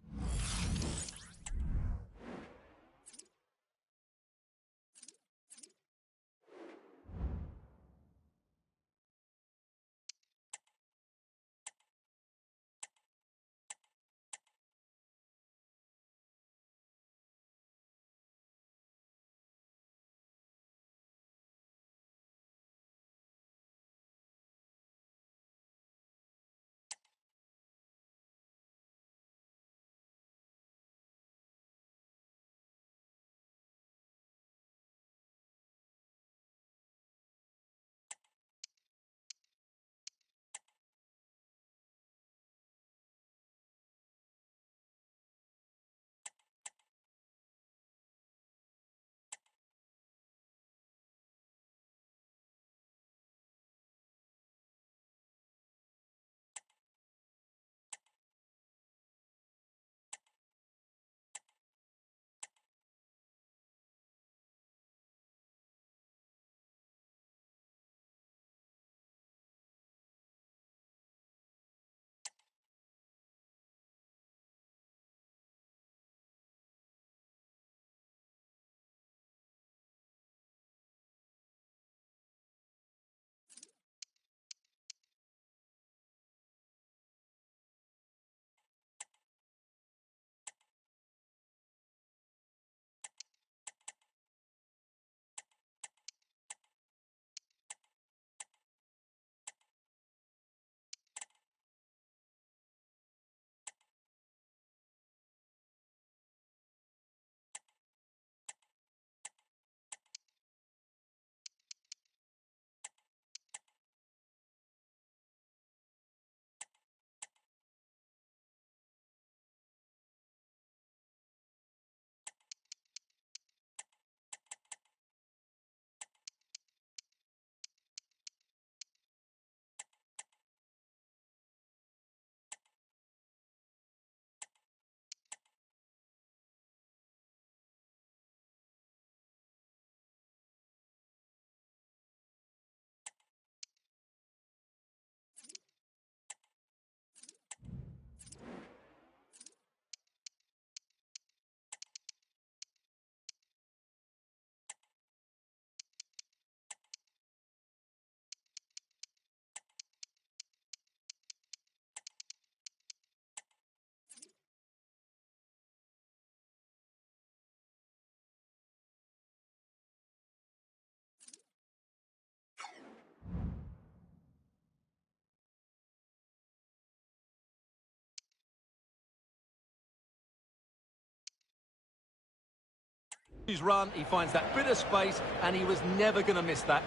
His run, he finds that bit of space, and he was never going to miss that.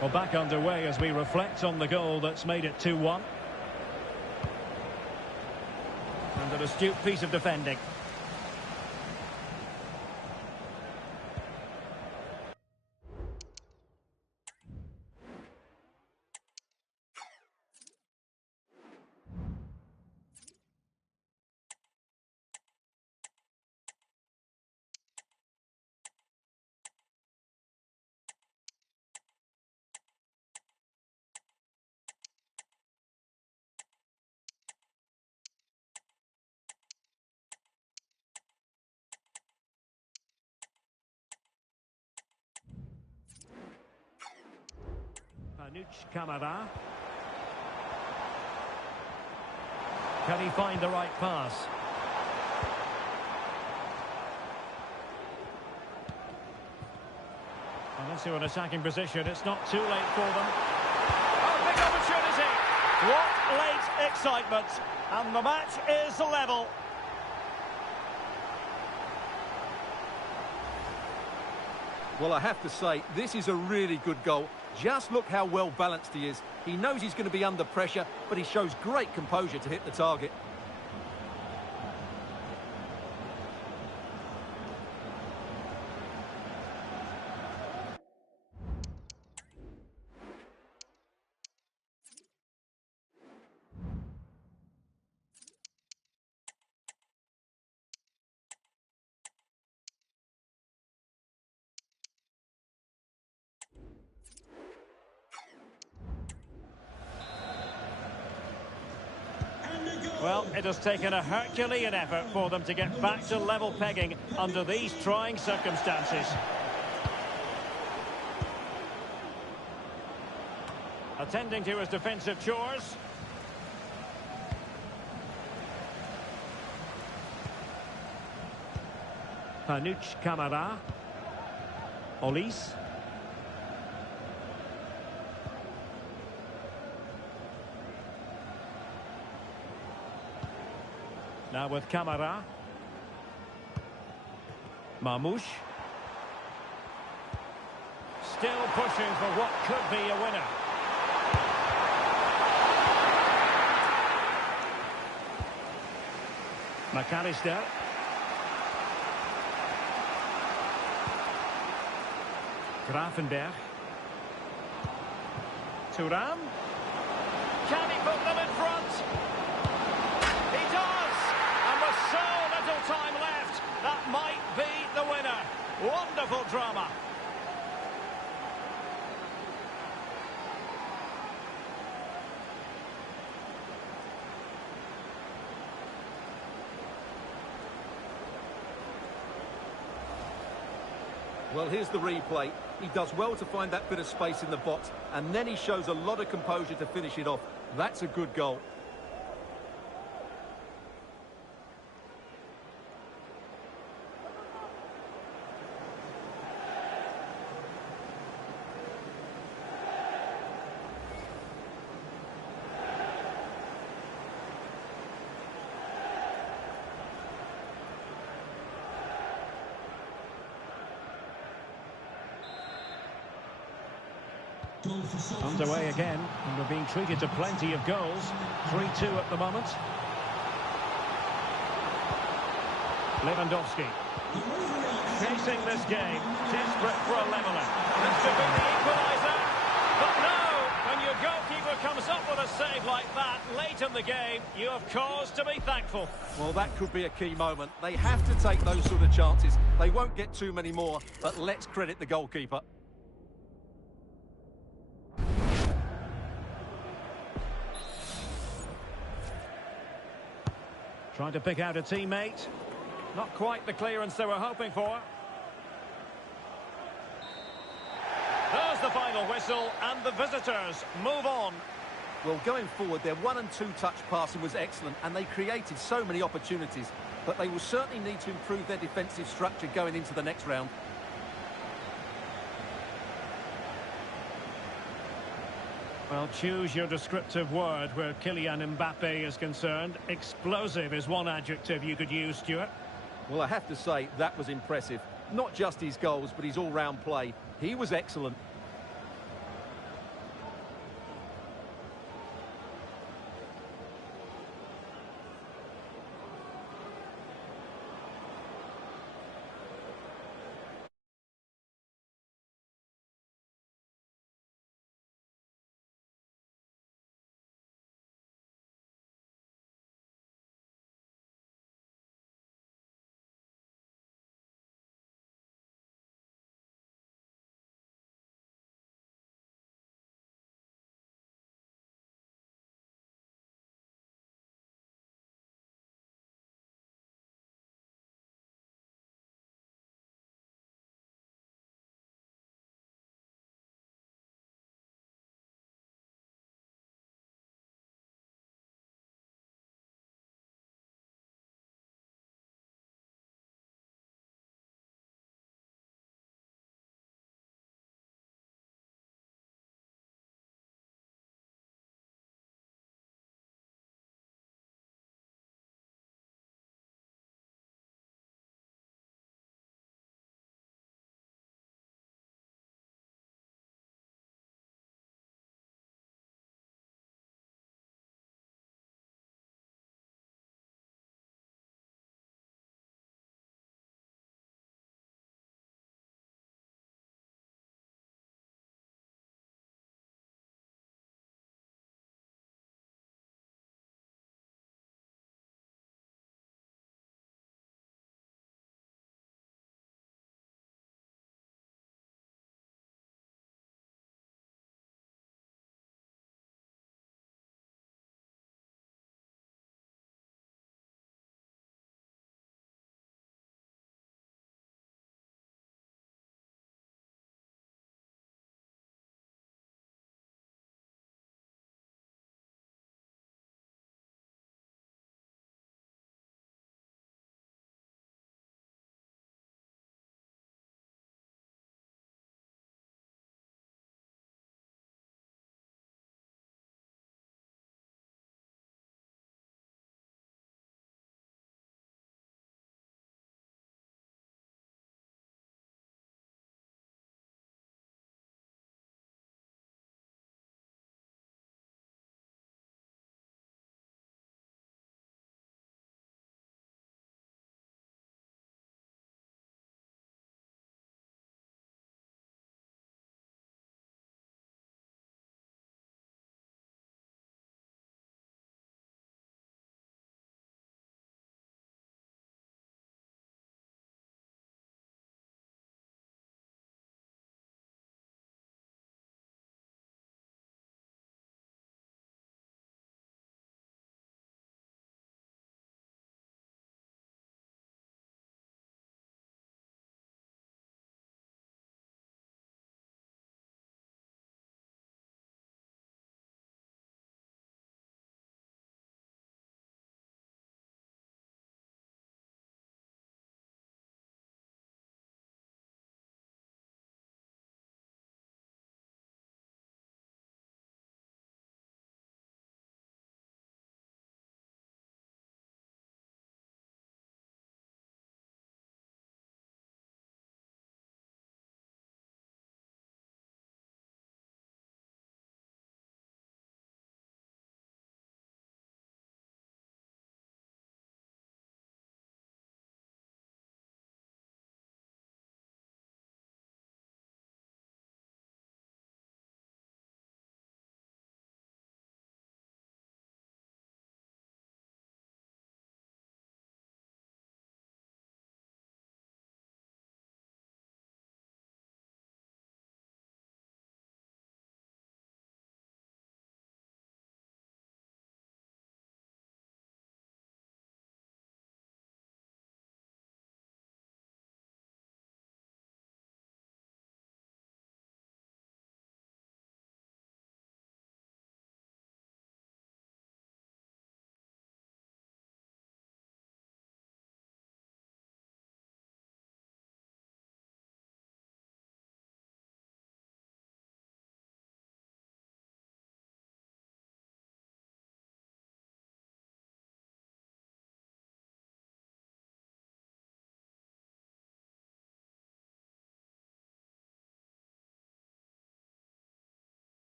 Well, back underway as we reflect on the goal that's made it 2-1. And an astute piece of defending. Camara. Can he find the right pass? Unless you're in attacking position, it's not too late for them. Oh, big opportunity! What late excitement! And the match is level. Well, I have to say, this is a really good goal. Just look how well balanced he is. He knows he's going to be under pressure, but he shows great composure to hit the target. Well, it has taken a Herculean effort for them to get back to level pegging under these trying circumstances. Attending to his defensive chores. Camara. Olis. Now with Camara. Mamouche. Still pushing for what could be a winner. McAllister. Grafenberg. Thuram. Can he put them in front? He does! And with so little time left, that might be the winner. Wonderful drama. Well, here's the replay. He does well to find that bit of space in the box, and then he shows a lot of composure to finish it off. That's a good goal. Underway again, and we're being treated to plenty of goals. 3-2 at the moment. Lewandowski. Chasing this game, desperate for a leveller. This could be the equaliser. But no, when your goalkeeper comes up with a save like that late in the game, you have cause to be thankful. Well, that could be a key moment. They have to take those sort of chances. They won't get too many more, but let's credit the goalkeeper. Trying to pick out a teammate. Not quite the clearance they were hoping for. There's the final whistle, and the visitors move on. Well, going forward, their 1- and 2-touch passing was excellent, and they created so many opportunities. But they will certainly need to improve their defensive structure going into the next round. Well, choose your descriptive word where Kylian Mbappe is concerned. Explosive is one adjective you could use, Stuart. Well, I have to say, that was impressive. Not just his goals, but his all-round play. He was excellent.